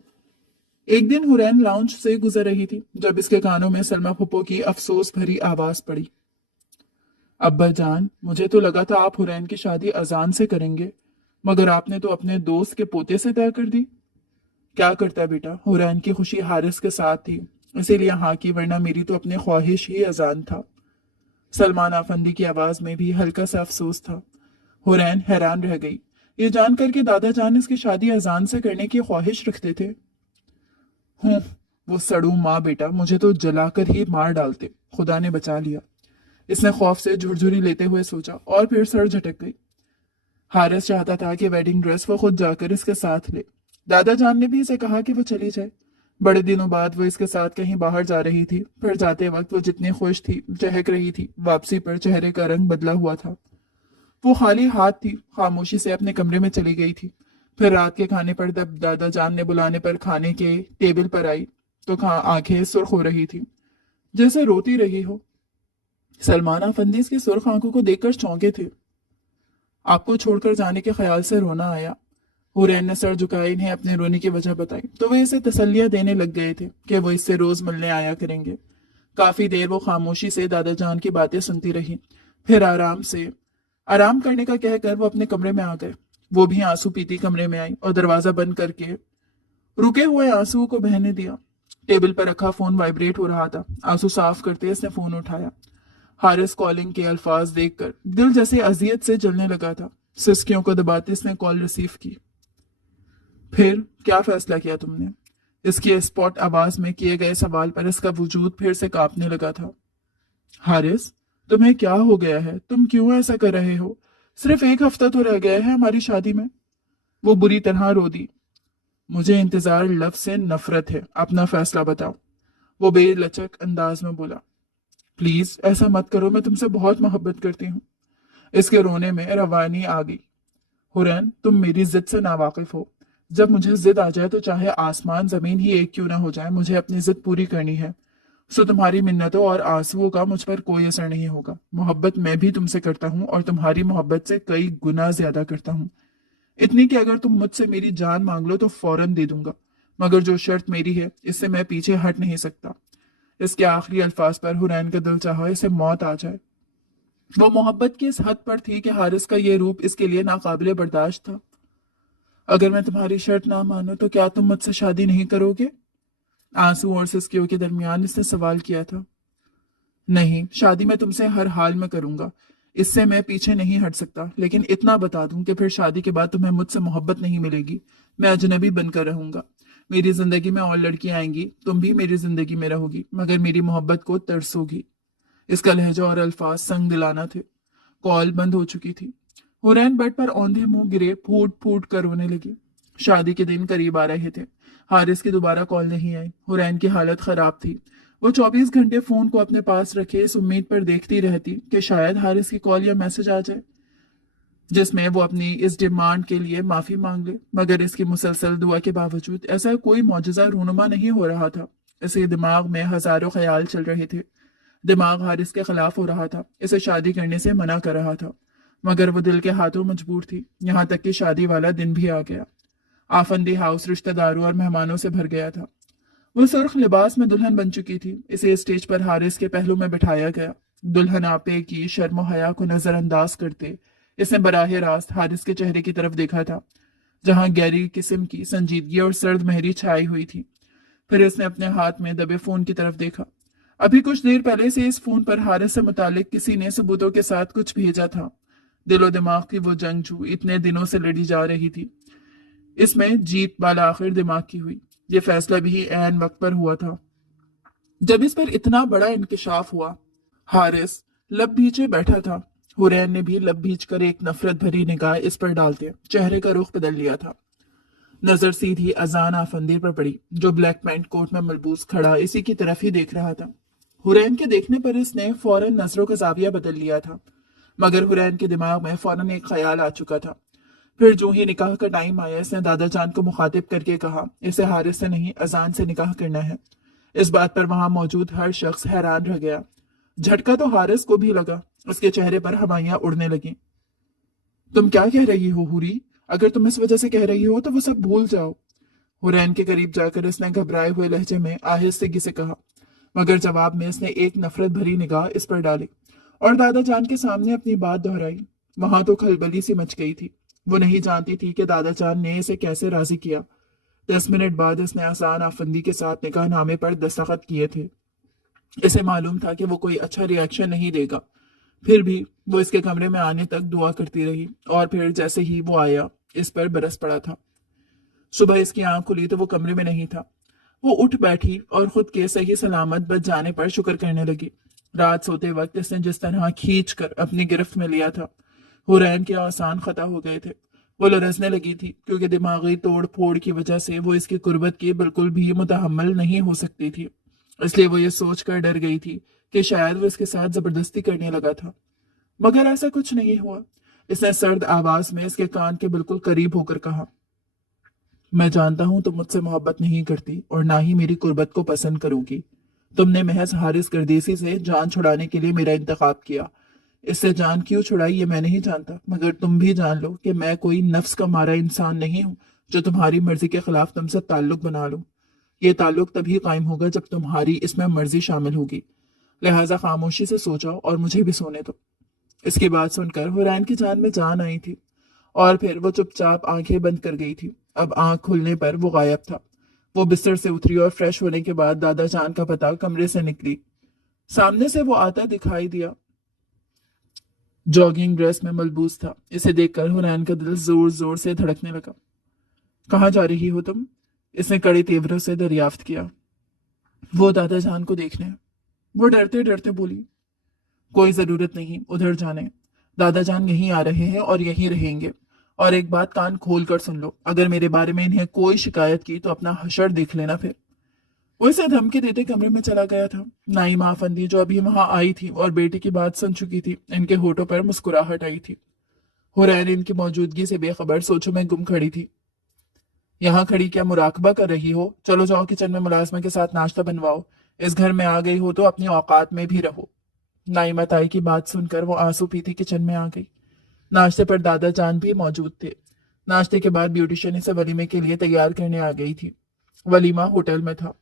एक दिन हुरैन लाउंज से गुजर रही थी जब इसके कानों में सलमा फुप्पो की अफसोस भरी आवाज पड़ी। अब्बा जान, मुझे तो लगा था आप हुरैन की शादी अजान से करेंगे मगर आपने तो अपने दोस्त के पोते से तय कर दी। क्या करता बेटा, हुरैन की खुशी हारिस के साथ थी इसीलिए हाँ की वरना मेरी तो अपनी ख्वाहिश ही अजान था। सलमान आफंदी की आवाज में भी हल्का सा अफसोस था। हुरैन हैरान रह गई ये जानकर कि दादा जान इसकी शादी अजान से करने की ख्वाहिश रखते थे। हूँ, वो सड़ू माँ बेटा, मुझे तो जलाकर ही मार डालते, खुदा ने बचा लिया। इसने खौफ से झुरझुरी लेते हुए सोचा और फिर सर झटक गई। हारिस चाहता था कि वेडिंग ड्रेस वो खुद जाकर इसके साथ ले। दादा जान ने भी इसे कहा कि वो चली जाए। बड़े दिनों बाद वो इसके साथ कहीं बाहर जा रही थी। फिर जाते वक्त वो जितनी खुश थी, चहक रही थी, वापसी पर चेहरे का रंग बदला हुआ था। वो खाली हाथ थी, खामोशी से अपने कमरे में चली गई थी। फिर रात के खाने पर जब दादा जान ने बुलाने पर खाने के टेबल पर आई तो आंखें सुर्ख हो रही थी जैसे रोती रही हो। सलमान आफंदी इसकी सुर्ख आंखों को देखकर चौंके थे। आपको छोड़कर जाने के ख्याल से रोना आया। हुरैन ने सर झुकाए इन्हें अपने रोने की वजह बताई तो वे इसे तसल्लियां देने लग गए थे कि वो इससे रोज मिलने आया करेंगे। काफी देर वो खामोशी से दादा जान की बातें सुनती रही। फिर आराम करने का कहकर वो अपने कमरे में आ गए। वो भी आंसू पीती कमरे में आई और दरवाजा बंद करके रुके हुए आंसुओं को बहने दिया। टेबल पर रखा फोन वाइब्रेट हो रहा था। आंसू साफ करते इसने फोन उठाया। हारिस कॉलिंग के अल्फाज देखकर दिल जैसे अजियत से जलने लगा था। सिसकियों को दबाते इसने कॉल रिसीव की। फिर क्या फैसला किया तुमने? इसकी स्पॉट आवाज में किए गए सवाल पर इसका वजूद फिर से कांपने लगा था। हारिस, तुम्हें क्या हो गया है? तुम क्यों ऐसा कर रहे हो? सिर्फ एक हफ्ता तो रह गया है हमारी शादी में। वो बुरी तरह रो दी। मुझे इंतजार लफ्ज से नफरत है, अपना फैसला बताओ, वो बेलचक अंदाज में बोला। प्लीज ऐसा मत करो, मैं तुमसे बहुत मोहब्बत करती हूँ। इसके रोने में रवानी आ गई। हुरैन, तुम मेरी जिद से नावाकिफ हो। जब मुझे जिद आ जाए तो चाहे आसमान जमीन ही एक क्यों ना हो जाए, मुझे अपनी जिद पूरी करनी है। सो तुम्हारी मिन्नतों और आंसुओं का मुझ पर कोई असर नहीं होगा। मोहब्बत मैं भी तुमसे करता हूँ और तुम्हारी मोहब्बत से कई गुना ज्यादा करता हूँ। इतनी कि अगर तुम मुझसे मेरी जान मांग लो तो फौरन दे दूंगा, मगर जो शर्त मेरी है इससे मैं पीछे हट नहीं सकता। इसके आखिरी अल्फाज पर हुरैन का दिल चाहा इसे मौत आ जाए। वो मोहब्बत की इस हद पर थी कि हारिस का ये रूप इसके लिए नाकाबिले बर्दाश्त था। अगर मैं तुम्हारी शर्त ना मानूं तो क्या तुम मुझसे शादी नहीं करोगे? आंसू और सिसकियों के दरमियान इसने सवाल किया था। नहीं, शादी मैं तुमसे हर हाल में करूंगा, इससे मैं पीछे नहीं हट सकता। लेकिन इतना बता दूं कि फिर शादी के बाद तुम्हें मुझसे मोहब्बत नहीं मिलेगी। मैं अजनबी बनकर रहूंगा। मेरी जिंदगी में और लड़कियां आएंगी, तुम भी मेरी जिंदगी में रहोगी, मगर मेरी मोहब्बत को तरसोगी। इसका लहजा और अल्फाज संग दिलाना थे। कॉल बंद हो चुकी थी। हुरैन बेड पर औंधे मुंह गिरे फूट फूट कर रोने लगी। शादी के दिन करीब आ रहे थे। हारिस की दोबारा कॉल नहीं आई। हुरैन की हालत खराब थी। वो 24 घंटे फोन को अपने पास रखे इस उम्मीद पर देखती रहती कि शायद हारिस की कॉल या मैसेज आ जाए जिसमें वो अपनी इस डिमांड के लिए माफी मांग ले। मगर इसकी मुसलसल दुआ के बावजूद ऐसा कोई मौजूजा रूनुमा नहीं हो रहा था। इसके दिमाग में हजारों ख्याल चल रहे थे। दिमाग हारिस के खिलाफ हो रहा था, इसे शादी करने से मना कर रहा था, मगर वो दिल के हाथों मजबूर थी। यहाँ तक कि शादी वाला दिन भी आ गया। आफंदी हाउस रिश्तेदारों और मेहमानों से भर गया था। वो सुर्ख लिबास में दुल्हन बन चुकी थी। इसे स्टेज पर हारिस के पहलू में बिठाया गया। दुल्हन आपे की शर्म हया को नजरअंदाज करते इसने बराह रास्त हारिस के चेहरे की तरफ देखा था, जहां गहरी किस्म की संजीदगी और सर्द मेहरी छाई हुई थी। फिर इसने अपने हाथ में दबे फोन की तरफ देखा। अभी कुछ देर पहले से इस फोन पर हारिस से मुतालिक किसी ने सबूतों के साथ कुछ भेजा था। दिलो दिमाग की वो जंगजू इतने दिनों से लड़ी जा रही थी, इसमें जीत बाला आखिर दिमाग की हुई। ये फैसला भी ऐन वक्त पर हुआ था जब इस पर इतना बड़ा इंकिशाफ हुआ। हारिस लब भींचे बैठा था। हुरैन ने भी लब भींच कर एक नफरत भरी निगाह इस पर डालते चेहरे का रुख बदल लिया था। नजर सीधी अजान आफंदी पर पड़ी, जो ब्लैक पैंट कोट में मलबूस खड़ा इसी की तरफ ही देख रहा था। हुरैन के देखने पर इसने फौरन नजरों का जाविया बदल लिया था, मगर हुरैन के दिमाग में फौरन एक ख्याल आ चुका था। फिर जो ही निकाह का टाइम आया इसने दादा जान को मुखातिब करके कहा, इसे हारिस से नहीं अजान से निकाह करना है। इस बात पर वहां मौजूद हर शख्स हैरान रह गया। झटका तो हारिस को भी लगा। उसके चेहरे पर हवाइयां उड़ने लगी। तुम क्या कह रही हो हुरी? अगर तुम इस वजह से कह रही हो तो वो सब भूल जाओ। हुरैन के करीब जाकर इसने घबराए हुए लहजे में आहिस्तगी से कहा, मगर जवाब में इसने एक नफरत भरी निगाह इस पर डाली और दादा जान के सामने अपनी बात दोहराई। वहां तो खलबली सी मच गई थी। वो नहीं जानती थी कि दादा जान ने इसे कैसे राजी किया। 10 मिनट बाद इसने आसान आफंदी के साथ निकाहनामे पर दस्तखत किए थे। इसे मालूम था कि वो कोई अच्छा रिएक्शन नहीं देगा। फिर भी वो इसके कमरे में आने तक दुआ करती रही और फिर जैसे ही वो आया इस पर बरस पड़ा था। सुबह इसकी आंख खुली तो वो कमरे में नहीं था। वो उठ बैठी और खुद के सही सलामत बच जाने पर शुक्र करने लगी। रात सोते वक्त इसने जिस तरह खींच कर अपनी गिरफ्त में लिया था, हुरैन के आसान खता हो गए थे। वो लरजने लगी थी क्योंकि दिमागी तोड़ फोड़ की वजह से वो इसकी कुर्बत की बिल्कुल भी मुतहम्मल नहीं हो सकती थी। इसलिए वो ये सोच कर डर गई थी कि शायद वो इसके साथ जबरदस्ती करने लगा था, मगर ऐसा कुछ नहीं हुआ। इसने सर्द आवाज में इसके कान के बिल्कुल करीब होकर कहा, मैं जानता हूं तुम मुझसे मोहब्बत नहीं करती और ना ही मेरी कुर्बत को पसंद करोगी। तुमने महज हारिस गर्देसी से जान छुड़ाने के लिए मेरा इंतखाब किया। इससे जान क्यों छुड़ाई ये मैं नहीं जानता, मगर तुम भी जान लो कि मैं कोई नफ्स का मारा इंसान नहीं हूं जो तुम्हारी मर्जी के खिलाफ तुमसे ताल्लुक बना लूं। ये ताल्लुक तभी कायम होगा जब तुम्हारी इसमें मर्जी शामिल होगी। लिहाजा खामोशी से सो जाओ और मुझे भी सोने दो। इसकी बात सुनकर हुरैन की जान में जान आई थी और फिर वो चुपचाप आंखें बंद कर गई थी। अब आंख खुलने पर वो गायब था। वो बिस्तर से उतरी और फ्रेश होने के बाद दादा जान का पता कमरे से निकली। सामने से वो आता दिखाई दिया। जॉगिंग ड्रेस में मलबूस था। इसे देखकर हुरैन का दिल जोर जोर से धड़कने लगा। कहाँ जा रही हो तुम? इसने कड़े तेवरों से दरियाफ्त किया। वो दादा जान को देखने। वो डरते डरते बोली, कोई जरूरत नहीं उधर जाने। दादा जान यहीं आ रहे हैं और यहीं रहेंगे। और एक बात कान खोल कर सुन लो, अगर मेरे बारे में इन्हें कोई शिकायत की तो अपना हशर देख लेना फिर। वो इसे धमकी देते कमरे में चला गया था। नाइमा अफंदी जो अभी वहां आई थी और बेटी की बात सुन चुकी थी, इनके होठों पर मुस्कुराहट आई थी। हुरैन इनकी मौजूदगी से बेखबर सोचों में गुम खड़ी थी। यहाँ खड़ी क्या मुराकबा कर रही हो? चलो जाओ किचन में मुलाजमा के साथ नाश्ता बनवाओ। इस घर में आ गई हो तो अपनी औकात में भी रहो। नाइमा ताई की बात सुनकर वो आंसू पीती किचन में आ गई। नाश्ते पर दादा जान भी मौजूद थे। नाश्ते के बाद ब्यूटिशियन इसे वलीमे के लिए तैयार करने आ गई थी। वलीमा होटल में था।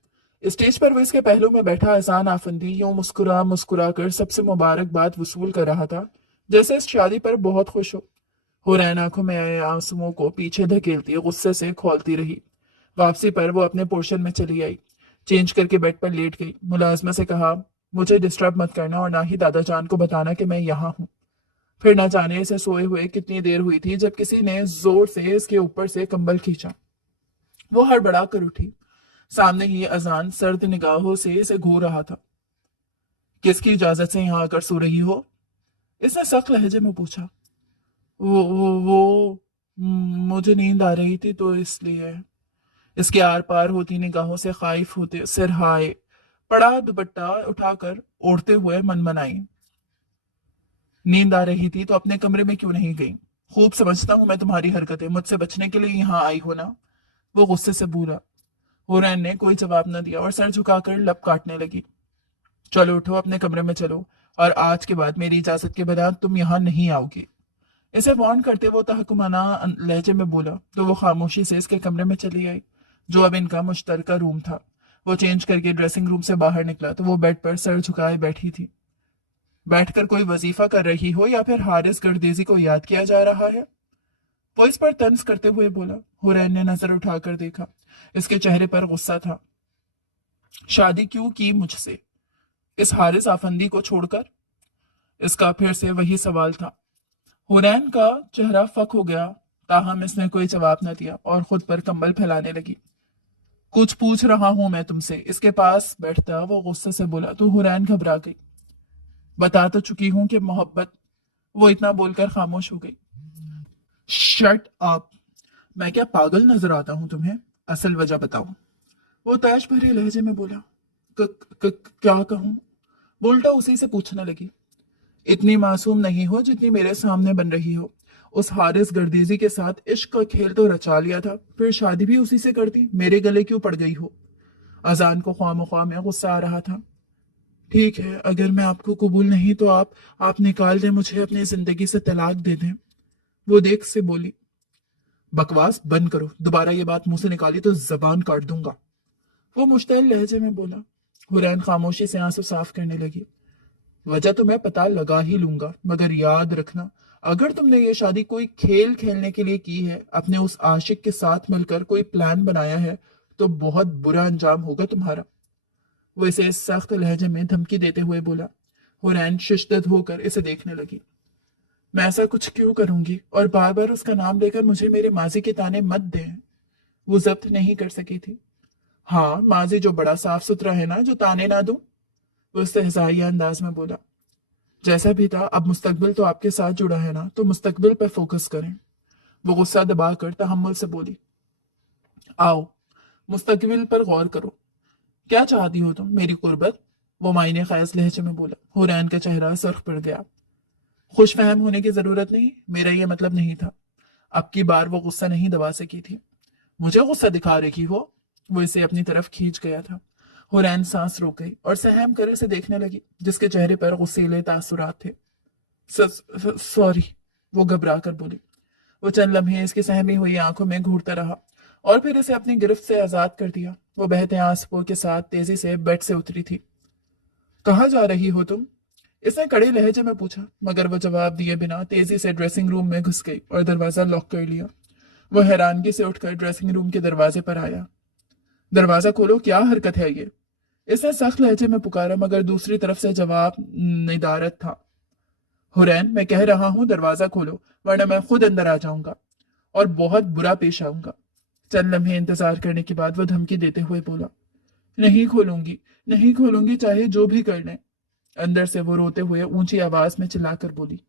स्टेज पर वो इसके पहलू में बैठा एहसान आफंदी यूं मुस्कुरा मुस्कुरा कर सबसे मुबारकबाद वसूल कर रहा था, जैसे इस शादी पर बहुत खुश हो। हुरैन आंखों में आए आंसुओं को पीछे धकेलती गुस्से से खौलती रही। वापसी पर वो अपने पोर्शन में चली आई। चेंज करके बेड पर लेट गई। मुलाजमा से कहा, मुझे डिस्टर्ब मत करना और ना ही दादा जान को बताना कि मैं यहाँ हूँ। फिर न जाने इसे सोए हुए कितनी देर हुई थी जब किसी ने जोर से इसके ऊपर से कंबल खींचा। वो हड़बड़ा कर उठी। सामने ही अजान सर्द निगाहों से इसे घूर रहा था। किसकी इजाजत से यहाँ आकर सो रही हो? इसने सख्त लहजे में पूछा। वो मुझे नींद आ रही थी तो इसलिए। इसके आर पार होती निगाहों से खाइफ होते सिरहाए पड़ा दुपट्टा उठाकर ओढ़ते हुए मनमनाई। नींद आ रही थी तो अपने कमरे में क्यों नहीं गई? खूब समझता हूं मैं तुम्हारी हरकतें, मुझसे बचने के लिए यहाँ आई हो ना? वो गुस्से से बोला। हुरैन ने कोई जवाब न दिया और सर झुकाकर लब काटने लगी। चलो उठो, अपने कमरे में चलो, और आज के बाद मेरी इजाजत के बिना तुम यहाँ नहीं आओगी। इसे वार्न करते वो तहकुमाना लहजे में बोला तो वो खामोशी से इसके कमरे में चली आई, जो अब इनका मुश्तरका रूम था। वो चेंज करके ड्रेसिंग रूम से बाहर निकला तो वो बेड पर सर झुकाए बैठी थी। बैठकर कोई वजीफा कर रही हो या फिर हारिस गर्देजी को याद किया जा रहा है? वो इस पर तंज करते हुए बोला। हुरैन ने नजर उठाकर देखा। इसके चेहरे पर गुस्सा था। शादी क्यों की मुझसे, इस हारिस आफंदी को छोड़कर? इसका फिर से वही सवाल था। हुरैन का चेहरा फक हो गया, ताहम इसने कोई जवाब न दिया और खुद पर कंबल फैलाने लगी। कुछ पूछ रहा हूं मैं तुमसे, इसके पास बैठता वो गुस्से से बोला तो हुरैन घबरा गई। बता तो चुकी हूं कि मोहब्बत। वो इतना बोलकर खामोश हो गई। Shut up. मैं क्या पागल नजर आता हूं तुम्हें? असल वजह बताओ। वो तैश भरे लहजे में बोला। क्या कहूं? वो उल्टा उसी से पूछने लगी। इतनी मासूम नहीं हो जितनी मेरे सामने बन रही हो। उस हारिस गर्दीजी के साथ इश्क का खेल तो रचा लिया था, फिर शादी भी उसी से करती, मेरे गले क्यों पड़ गई हो? अजान को ख्वामख्वाह में गुस्सा आ रहा था। ठीक है, अगर मैं आपको कबूल नहीं तो आप निकाल दें मुझे, अपनी जिंदगी से तलाक दे दें। वो देख से बोली। बकवास बंद करो, दोबारा ये बात मुंह से निकाली तो जबान काट दूंगा। वो मुश्तैल लहजे में बोला। हुरैन खामोशी से आंसू साफ करने लगी। वजह तो मैं पता लगा ही लूंगा, मगर याद रखना, अगर तुमने ये शादी कोई खेल खेलने के लिए की है, अपने उस आशिक के साथ मिलकर कोई प्लान बनाया है, तो बहुत बुरा अंजाम होगा तुम्हारा। वो इसे सख्त लहजे में धमकी देते हुए बोला। हुरैन शिश्दत होकर इसे देखने लगी। मैं ऐसा कुछ क्यों करूंगी, और बार बार उसका नाम लेकर मुझे मेरे माजी के ताने मत दें। वो जब्त नहीं कर सकी थी। हाँ, माजी जो बड़ा साफ सुथरा है ना, जो ताने ना दूं। वो इस्तेहज़ाई अंदाज में बोला। जैसा भी था, अब मुस्तकबिल तो आपके साथ जुड़ा है ना, तो मुस्तकबिल पर फोकस करें। वो गुस्सा दबाकर तहम्मुल से बोली। आओ, मुस्तकबिल पर गौर करो। क्या चाहती हो तुम, मेरी कुर्बत? वो मायने ख्यास लहजे में बोला। हुरैन का चेहरा सुर्ख पड़ गया। खुश फहम होने की जरूरत नहीं, मेरा यह मतलब नहीं था। अब की बार वो गुस्सा नहीं दबा सकी थी। मुझे गुस्सा दिखा रही हो? वो इसे अपनी तरफ खींच गया था। हुरैन सांस रोक गई और सहम कर इसे देखने लगी, जिसके चेहरे पर गुस्सीले तासुरात थे। सॉरी, वो घबरा कर बोली। वो चंद लम्हे इसकी सहमी हुई आंखों में घूरता रहा और फिर इसे अपनी गिरफ्त से आजाद कर दिया। वो बहते आंसुओं के साथ तेजी से बेड से उतरी थी। कहाँ जा रही हो तुम? इसने कड़े लहजे में पूछा, मगर वो जवाब दिए बिना तेजी से ड्रेसिंग रूम में घुस गई और दरवाजा लॉक कर लिया। वो हैरानगी से उठकर ड्रेसिंग रूम के दरवाजे पर आया। दरवाजा खोलो, क्या हरकत है ये? इसने सख्त लहजे में पुकारा, मगर दूसरी तरफ से जवाब निदारत था। हुरैन, मैं कह रहा हूं दरवाजा खोलो, वरना मैं खुद अंदर आ जाऊंगा और बहुत बुरा पेश आऊंगा। चंद लम्हे इंतजार करने के बाद वो धमकी देते हुए बोला, नहीं खोलूंगी, नहीं खोलूंगी, चाहे जो भी कर लें। अंदर से वो रोते हुए ऊंची आवाज में चिल्लाकर बोली,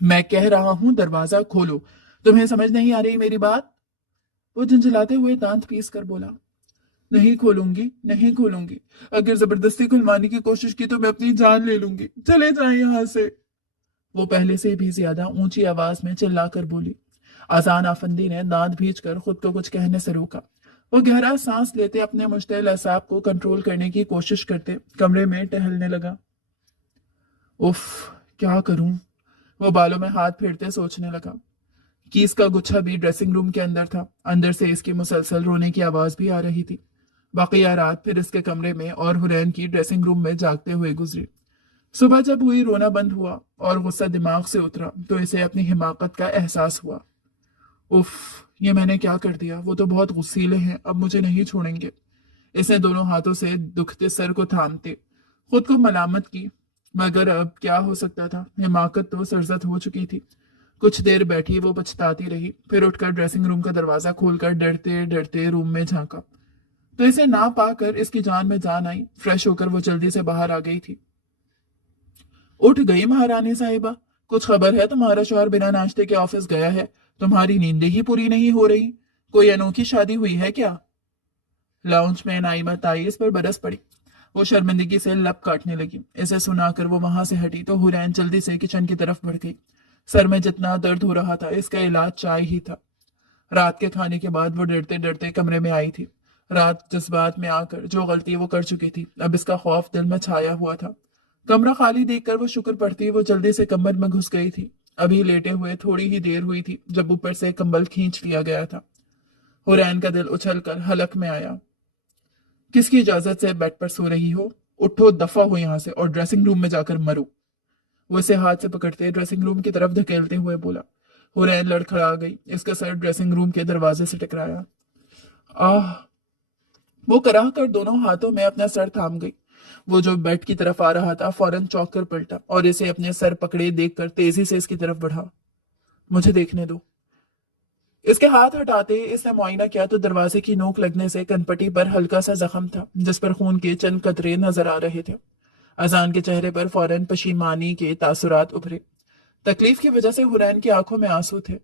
मैं कह रहा हूं दरवाजा खोलो, तुम्हें समझ नहीं आ रही मेरी बात? वो झंझलाते हुए दांत पीस कर बोला, नहीं खोलूंगी, नहीं खोलूंगी, अगर जबरदस्ती खुलवाने की कोशिश की तो मैं अपनी जान ले लूंगी, चले जाएं यहां से। वो पहले से भी ज्यादा ऊंची आवाज में चिल्लाकर बोली। आजान आफंदी ने दांत भींच कर खुद को कुछ कहने से रोका। वो गहरा सांस लेते अपने मुश्तिल असाब को कंट्रोल करने की कोशिश करते कमरे में टहलने लगा। उफ, क्या करूं? वो बालों में हाथ फेरते सोचने लगा। कीस का गुच्छा भी ड्रेसिंग रूम के अंदर था। अंदर से इसकी मुसलसल रोने की आवाज भी आ रही थी। बकिया रात फिर इसके कमरे में और हुरैन की ड्रेसिंग रूम में जागते हुए गुजरी। सुबह जब हुई रोना बंद हुआ और गुस्सा दिमाग से उतरा तो इसे अपनी हिमाकत का एहसास हुआ। उफ, ये मैंने क्या कर दिया? वो तो बहुत गुस्सीले हैं, अब मुझे नहीं छोड़ेंगे। इसने दोनों हाथों से दुखते सर को थामते खुद को मलामत की, मगर अब क्या हो सकता था? हिमाकत तो सरजद हो चुकी थी। कुछ देर बैठी वो पछताती रही, फिर उठकर ड्रेसिंग रूम का दरवाजा खोलकर डरते डरते रूम में झांका तो इसे ना पाकर इसकी जान में जान आई। फ्रेश होकर वो जल्दी से बाहर आ गई थी। उठ गई महारानी साहिबा? कुछ खबर है? तुम्हारा शौहर बिना नाश्ते के ऑफिस गया है, तुम्हारी नींदें ही पूरी नहीं हो रही। कोई अनोखी शादी हुई है क्या? लाउंज में नाइमा ताइस पर बरस पड़ी। वो शर्मिंदगी से लब काटने लगी। इसे सुनाकर वो वहां से हटी तो हुरैन जल्दी से किचन की तरफ बढ़ गई। सर में जितना दर्द हो रहा था इसका इलाज चाय ही था। रात के खाने के बाद वो डरते डरते कमरे में आई थी। रात जज्बात में आकर जो गलती वो कर चुकी थी, अब इसका खौफ दिल में छाया हुआ था। कमरा खाली देखकर वो शुक्र पढ़ती वो जल्दी से कमर में घुस गई थी। अभी लेटे हुए थोड़ी ही देर हुई थी जब ऊपर से कंबल खींच लिया गया था। हुरैन का दिल उछलकर हलक में आया। किसकी इजाजत से बेड पर सो रही हो? उठो, दफा हो यहां से और ड्रेसिंग रूम में जाकर मरो। वो इसे हाथ से पकड़ते ड्रेसिंग रूम की तरफ धकेलते हुए बोला। हुरैन लड़खड़ा गई। इसका सर ड्रेसिंग रूम के दरवाजे से टकराया। आह! वो कराह कर दोनों हाथों में अपना सर थाम गई। वो जो बेड की तरफ आ रहा था फौरन चौंक कर पलटा और इसे अपने सर पकड़े देखकर तेजी से इसकी तरफ बढ़ा। मुझे देखने दो। इसके हाथ हटाते इसने मुआयना किया तो दरवाजे की नोक लगने से कनपट्टी पर हल्का सा जख्म था जिस पर खून के चंद कतरे नजर आ रहे थे। अजान के चेहरे पर फौरन पशीमानी के तासुरात उभरे। तकलीफ की वजह से हुरैन की आंखों में आंसू थे।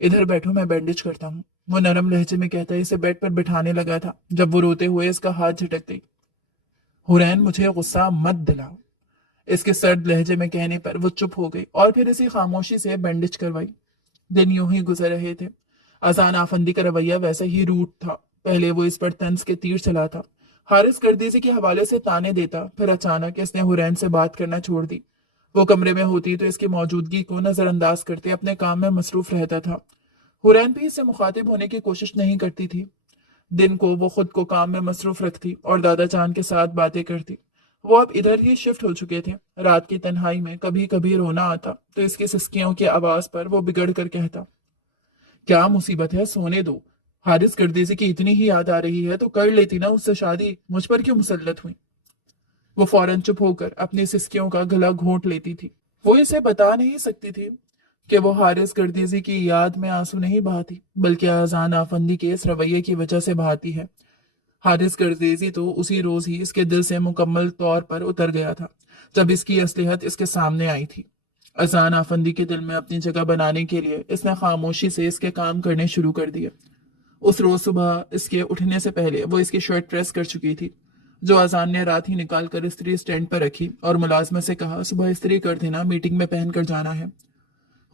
इधर बैठो, मैं बैंडेज करता हूँ, वो नरम लहजे में कहता इसे बेड पर बिठाने लगा था जब वो रोते हुए इसका हाथ झटक गई। हुरैन, मुझे गुस्सा मत दिलाओ। इसके सर्द लहजे में कहने पर वो चुप हो गई और फिर इसी खामोशी से बैंडेज करवाई। दिन यूं ही गुजर रहे थे। अजान आफंदी का रवैया वैसे ही रूट था। पहले वो इस पर तंज के तीर चलाता, हारिस गर्दीजी के हवाले से ताने देता, फिर अचानक इसने हुरैन से बात करना छोड़ दी। वो कमरे में होती तो इसकी मौजूदगी को नजरअंदाज करते अपने काम में मसरूफ रहता था। हुरैन भी इससे मुखातिब होने की कोशिश नहीं करती थी। दिन को वो खुद को काम में मसरूफ रखती और दादा जान के साथ बातें करती। वो अब इधर ही शिफ्ट हो चुके थे। रात की तन्हाई में कभी कभी रोना आता तो इसकी सिसकियों की आवाज पर वो बिगड़ कर कहता, क्या मुसीबत है, सोने दो। हारिस गर्दीजी की इतनी ही याद आ रही है तो कर लेती ना उससे शादी, मुझ पर क्यों मुसल्लत हुई? वो फौरन चुप होकर अपनी सिसकियों का गला घोंट लेती थी। वो इसे बता नहीं सकती थी कि वो हारिस गर्दीजी की याद में आंसू नहीं बहाती, बल्कि अजान आफंदी के इस रवैये की वजह से बहाती है। हारिस गर्दीजी तो उसी रोज ही इसके दिल से मुकम्मल तौर पर उतर गया था जब इसकी असलियत इसके सामने आई थी। अजान आफंदी के दिल में अपनी जगह बनाने के लिए इसने खामोशी से इसके काम करने शुरू कर दिए। उस रोज सुबह इसके उठने से पहले वो इसकी शर्ट प्रेस कर चुकी थी, जो अजान ने रात ही निकाल कर इस्त्री स्टैंड पर रखी और मुलाजमत से कहा, सुबह इस्त्री कर देना, मीटिंग में पहन कर जाना है।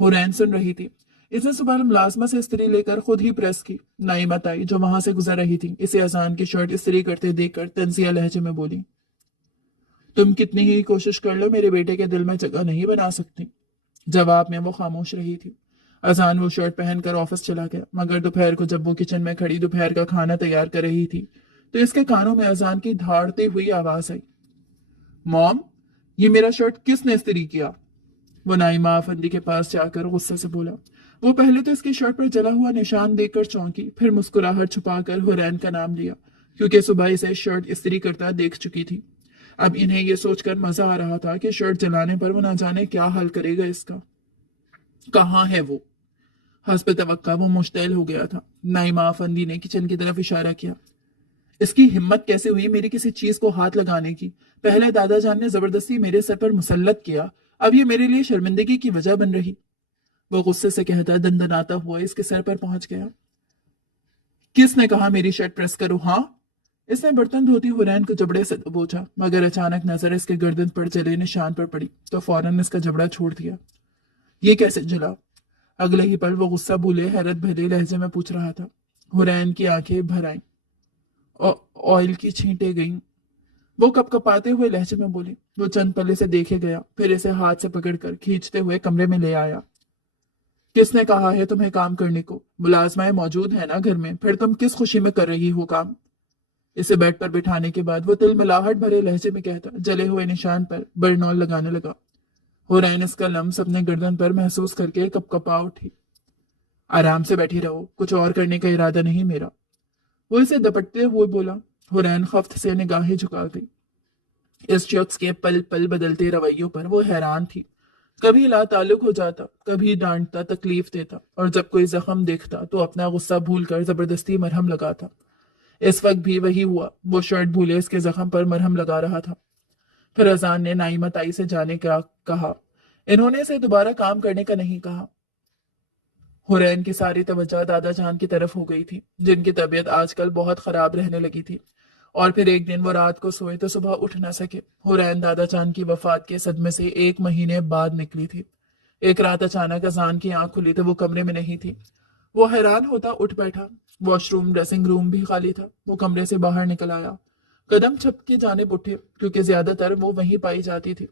हुरैन सुन रही थी। इसने सुबह मुलाजमत से इस्त्री लेकर खुद ही प्रेस की। नाइमा ताई जो वहां से गुजर रही थी इसे अजान की शर्ट इस्त्री करते देखकर तंजिया लहजे में बोली, तुम कितनी ही कोशिश कर लो मेरे बेटे के दिल में जगह नहीं बना सकती। जवाब में वो खामोश रही थी। अजान वो शर्ट पहनकर ऑफिस चला गया, मगर दोपहर को जब वो किचन में खड़ी दोपहर का खाना तैयार कर रही थी तो इसके कानों में अजान की धाड़ती हुई आवाज आई, मॉम, ये मेरा शर्ट किसने इस्त्री किया? वो नाइमा आफंदी के पास जाकर गुस्से से बोला। वो पहले तो इसकी शर्ट पर जला हुआ निशान देखकर चौंकी, फिर मुस्कुराहट छुपाकर हुरैन का नाम लिया, क्योंकि सुबह इसे शर्ट इस्त्री करता देख चुकी थी। अब इन्हें यह सोचकर मजा आ रहा था कि शर्ट जलाने पर वो ना जाने क्या हाल करेगा इसका। कहाँ है वो? हस्ब तवक्का वो मुश्तैल हो गया था। नाइमा अफंदी ने किचन की तरफ इशारा किया। इसकी हिम्मत कैसे हुई मेरी किसी चीज को हाथ लगाने की? पहले दादा जान ने जबरदस्ती मेरे सर पर मुसल्लत किया, अब ये मेरे लिए शर्मिंदगी की वजह बन रही। वो गुस्से से कहता दंदनाता हुआ इसके सर पर पहुंच गया। किसने कहा मेरी शर्ट प्रेस करो? हाँ। इसने बर्तन धोती हुरैन को जबड़े से दबोचा, मगर अचानक नजर इसके गर्दन पर जले निशान पर पड़ी तो फौरन इसका जबड़ा छोड़ दिया। ये कैसे जला? अगले ही पल वो गुस्सा भूले हैरत भरे लहजे में पूछ रहा था। हुरैन की आंखें भर आईं। ऑयल की छींटे गईं। वो कपकपाते हुए लहजे में बोली। वो चंद पल्ले से देखे गया, फिर इसे हाथ से पकड़कर खींचते हुए कमरे में ले आया। किसने कहा है तुम्हें काम करने को? मुलाजमाएं मौजूद है ना घर में, फिर तुम किस खुशी में कर रही हो काम? इसे बेड पर बिठाने के बाद वो तिलमिलाहट भरे लहजे में कहता जले हुए निशान पर बरनौल लगाने लगा। हुरैन इसका लम्स अपने गर्दन पर महसूस करके कपकपा उठी। आराम से बैठी रहो, कुछ और करने का इरादा नहीं मेरा, वो इसे दपटते हुए बोला। हुरैन खफ्त से निगाहें झुका गई। इस शख्स के पल पल बदलते रवैयों पर वो हैरान थी। कभी लाताल्लुक हो जाता, कभी डांटता, तकलीफ देता, और जब कोई जख्म देखता तो अपना गुस्सा भूलकर जबरदस्ती मरहम लगाता। इस वक्त भी वही हुआ। वो शर्ट भूले इसके जख्म पर मरहम लगा रहा था। फिर अजान ने नाइमा ताई से जाने का कहा। इन्होंने इसे दोबारा काम करने का नहीं कहा। हुरैन की सारी तवज्जो दादा जान की तरफ हो गई थी, जिनकी तबीयत आजकल बहुत खराब रहने लगी थी। और फिर एक दिन वो रात को सोए तो सुबह उठ न सके। हुरैन दादा जान की वफात के सदमे से 1 महीने बाद निकली थी। एक रात अचानक अजान की आंख खुली तो वो कमरे में नहीं थी। वो हैरान होता उठ बैठा। वॉशरूम, ड्रेसिंग रूम भी खाली था। वो कमरे से बाहर निकल आया। कदम छत की जानिब उठे, क्योंकि ज्यादातर वो वहीं पाई जाती थी।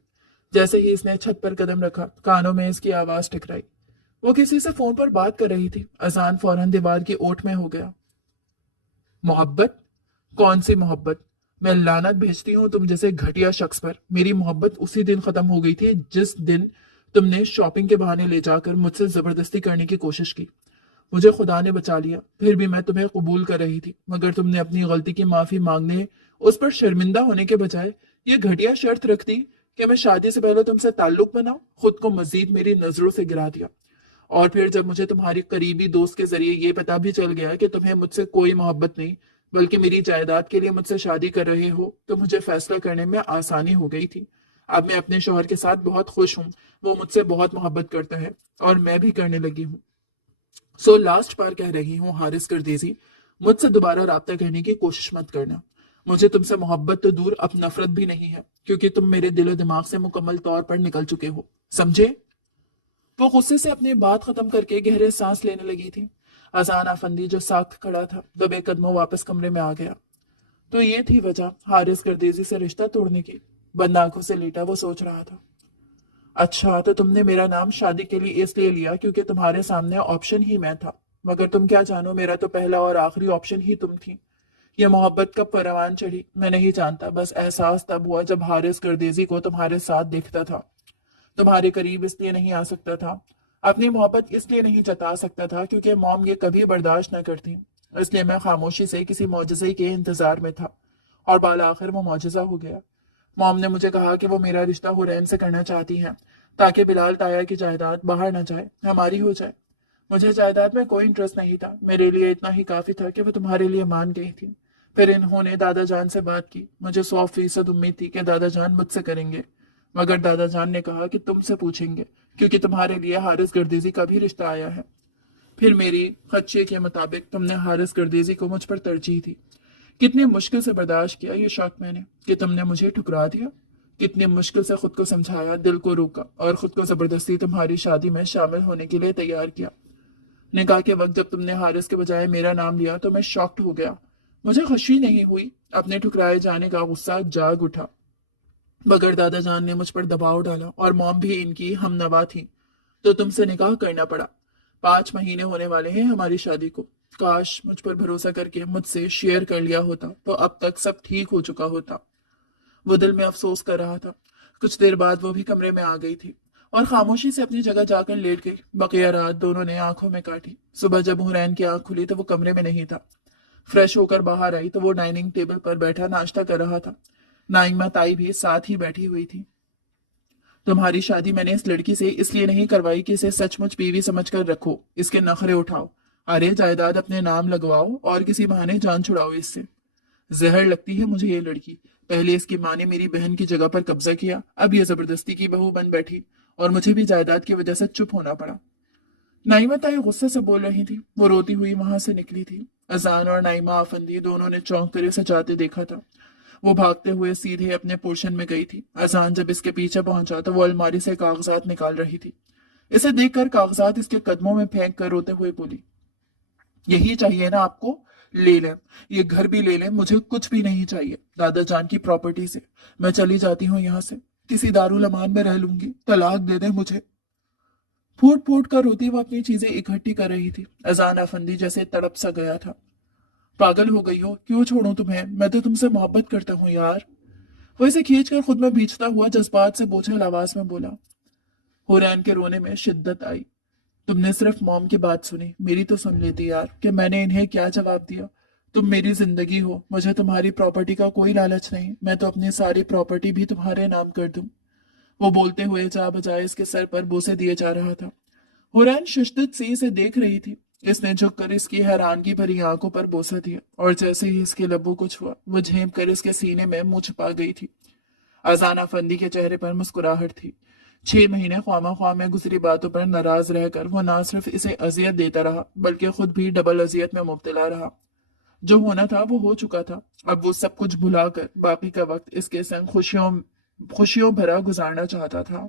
जैसे ही इसने छत पर कदम रखा, कानों में इसकी आवाज टकराई। वो किसी से फोन पर बात कर रही थी। अजान फौरन दीवार की ओट में हो गया। मोहब्बत? कौन सी मोहब्बत? मैं लानत भेजती हूँ तुम जैसे घटिया शख्स पर। मेरी मोहब्बत उसी दिन खत्म हो गई थी जिस दिन तुमने शॉपिंग के बहाने ले जाकर मुझसे जबरदस्ती करने की कोशिश की। मुझे खुदा ने बचा लिया, फिर भी मैं तुम्हें कबूल कर रही थी, मगर तुमने अपनी गलती की माफी मांगने, उस पर शर्मिंदा होने के बजाय ये घटिया शर्त रख दी कि मैं शादी से पहले तुमसे ताल्लुक बनाऊं। खुद को मजीद मेरी नजरों से गिरा दिया। और फिर जब मुझे तुम्हारी करीबी दोस्त के जरिए ये पता भी चल गया कि तुम्हें मुझसे कोई मोहब्बत नहीं, बल्कि मेरी जायदाद के लिए मुझसे शादी कर रहे हो, तो मुझे फैसला करने में आसानी हो गई थी। अब मैं अपने शौहर के साथ बहुत खुश हूँ। वो मुझसे बहुत मोहब्बत करता है और मैं भी करने लगी हूँ। सो लास्ट बार कह रही हूँ हारिस करदेजी, मुझसे दोबारा राब्ता करने की कोशिश मत करना। मुझे तुमसे मोहब्बत तो दूर, अब नफरत भी नहीं है, क्योंकि तुम मेरे दिलो दिमाग से मुकम्मल तौर पर निकल चुके हो। समझे? वो गुस्से से अपनी बात खत्म करके गहरे सांस लेने लगी थी। अजान आफंदी जो साख्त खड़ा था, दबे कदमों वापस कमरे में आ गया। तो ये थी वजह हारिस गर्देजी से रिश्ता तोड़ने की। बंद आंखों से लेटा वो सोच रहा था। अच्छा, तो तुमने मेरा नाम शादी के लिए इसलिए लिया क्योंकि तुम्हारे सामने ऑप्शन ही मैं था। मगर तुम क्या जानो, मेरा तो पहला और आखिरी ऑप्शन ही तुम थी। यह मोहब्बत कब परवान चढ़ी मैं नहीं जानता, बस एहसास तब हुआ जब हारिस गर्देजी को तुम्हारे साथ देखता था। तुम्हारे करीब इसलिए नहीं आ सकता था, अपनी मोहब्बत इसलिए नहीं जता सकता था क्योंकि मॉम ये कभी बर्दाश्त न करती। इसलिए मैं खामोशी से किसी मौजज़े के इंतजार में था, और बाल आखिर वो मौजज़ा हो गया। मॉम ने मुझे कहा कि वो मेरा रिश्ता हुरैन से करना चाहती हैं, ताकि बिलाल ताया की जायदाद बाहर न जाए, हमारी हो जाए। मुझे जायदाद में कोई इंटरेस्ट नहीं था, मेरे लिए इतना ही काफी था कि वो तुम्हारे लिए मान गई थी। फिर इन्होंने दादा जान से बात की। मुझे 100% उम्मीद थी कि दादा जान मुझसे करेंगे, मगर दादा जान ने कहा कि तुमसे पूछेंगे, क्योंकि तुम्हारे लिए हारिस गर्देजी का भी रिश्ता आया है। फिर मेरी खदशे के मुताबिक तुमने हारिस गर्देजी को मुझ पर तरजीह दी। कितनी मुश्किल से बर्दाश्त किया ये शौक मैंने कि तुमने मुझे ठुकरा दिया। कितनी मुश्किल से खुद को समझाया, दिल को रोका, और खुद को जबरदस्ती तुम्हारी शादी में शामिल होने के लिए तैयार किया। निकाह के वक्त जब तुमने हारिस के बजाय मेरा नाम लिया तो मैं शॉक्ड हो गया। मुझे खुशी नहीं हुई, अपने ठुकराए जाने का गुस्सा जाग उठा। मगर दादा जान ने मुझ पर दबाव डाला, और मॉम भी इनकी हमनवा थी, तो तुमसे निकाह करना पड़ा। 5 महीने होने वाले हैं हमारी शादी को। काश मुझ पर भरोसा करके मुझसे शेयर कर लिया होता तो अब तक सब ठीक हो चुका होता। वो दिल में अफसोस कर रहा था। कुछ देर बाद वो भी कमरे में आ गई थी, और खामोशी से अपनी जगह जाकर लेट गई। बकिया रात दोनों ने आंखों में काटी। सुबह जब हुरैन की आंख खुली तो वो कमरे में नहीं था। फ्रेश होकर बाहर आई तो वो डाइनिंग टेबल पर बैठा नाश्ता कर रहा था। नाइमा ताई भी साथ ही बैठी हुई थी। तुम्हारी शादी मैंने इस लड़की से इसलिए नहीं करवाई कि इसे सचमुच बीवी समझकर रखो, इसके नखरे उठाओ, अरे जायदाद अपने नाम लगवाओ और किसी बहाने जान छुड़ाओ इससे। जहर लगती है मुझे ये लड़की। पहले इसकी माँ ने मेरी बहन की जगह पर कब्जा किया, अब ये जबरदस्ती की बहू बन बैठी और मुझे भी जायदाद की वजह से चुप होना पड़ा। नाइमा ताई गुस्से से बोल रही थी। वो रोती हुई वहां से निकली थी। अजान और नाइमा आफंदी दोनों ने चौंक कर इसे जाते देखा था। वो भागते हुए सीधे अपने पोर्शन में गई थी। अजान जब इसके पीछे पहुंचा तो वो अलमारी से कागजात निकाल रही थी। इसे देखकर कागजात इसके कदमों में फेंक कर रोते हुए बोली, यही चाहिए ना आपको, ले लें, ये घर भी ले लें, मुझे कुछ भी नहीं चाहिए दादा जान की प्रॉपर्टी से। मैं चली जाती हूँ यहाँ से, किसी दारुल अमान में रह लूंगी, तलाक दे दे मुझे। फूट फूट कर रोती वो अपनी चीजें इकट्ठी कर रही थी। अजान अफंदी जैसे तड़प सा गया था। पागल हो गई हो, क्यों छोड़ूं तुम्हें, मैं तो तुमसे मोहब्बत करता हूँ यार। वो इसे खींच कर खुद में भींचता हुआ जज्बात से बोझल आवाज में बोला। हुरैन के रोने में शिद्दत आई। तुमने सिर्फ मॉम की बात सुनी, मेरी तो सुन लेती यार, कि मैंने इन्हें क्या जवाब दिया। तुम मेरी जिंदगी हो, मुझे तुम्हारी प्रॉपर्टी का कोई लालच नहीं, मैं तो अपनी सारी प्रॉपर्टी भी तुम्हारे नाम कर दूं। वो बोलते हुए जा बजाय इसके सर पर बोसे दिए जा रहा था। हुरैन शिद्दत से इसे देख रही थी। इसने झुककर इसकी हैरानगी भरी आंखों पर बोसा दिया और जैसे ही इसके लबों को छुआ वो झेप कर इसके सीने में मुंह छुपा गई थी। अजाना फंदी के चेहरे पर मुस्कुराहट थी। 6 महीने ख्वामा ख्वाह में गुजरी बातों पर नाराज रहकर वो ना सिर्फ इसे अजियत देता रहा बल्कि खुद भी डबल अजियत में मुब्तला रहा। जो होना था वो हो चुका था। अब वो सब कुछ भुलाकर बाकी का वक्त इसके संग खुशियों खुशियों भरा गुजारना चाहता था।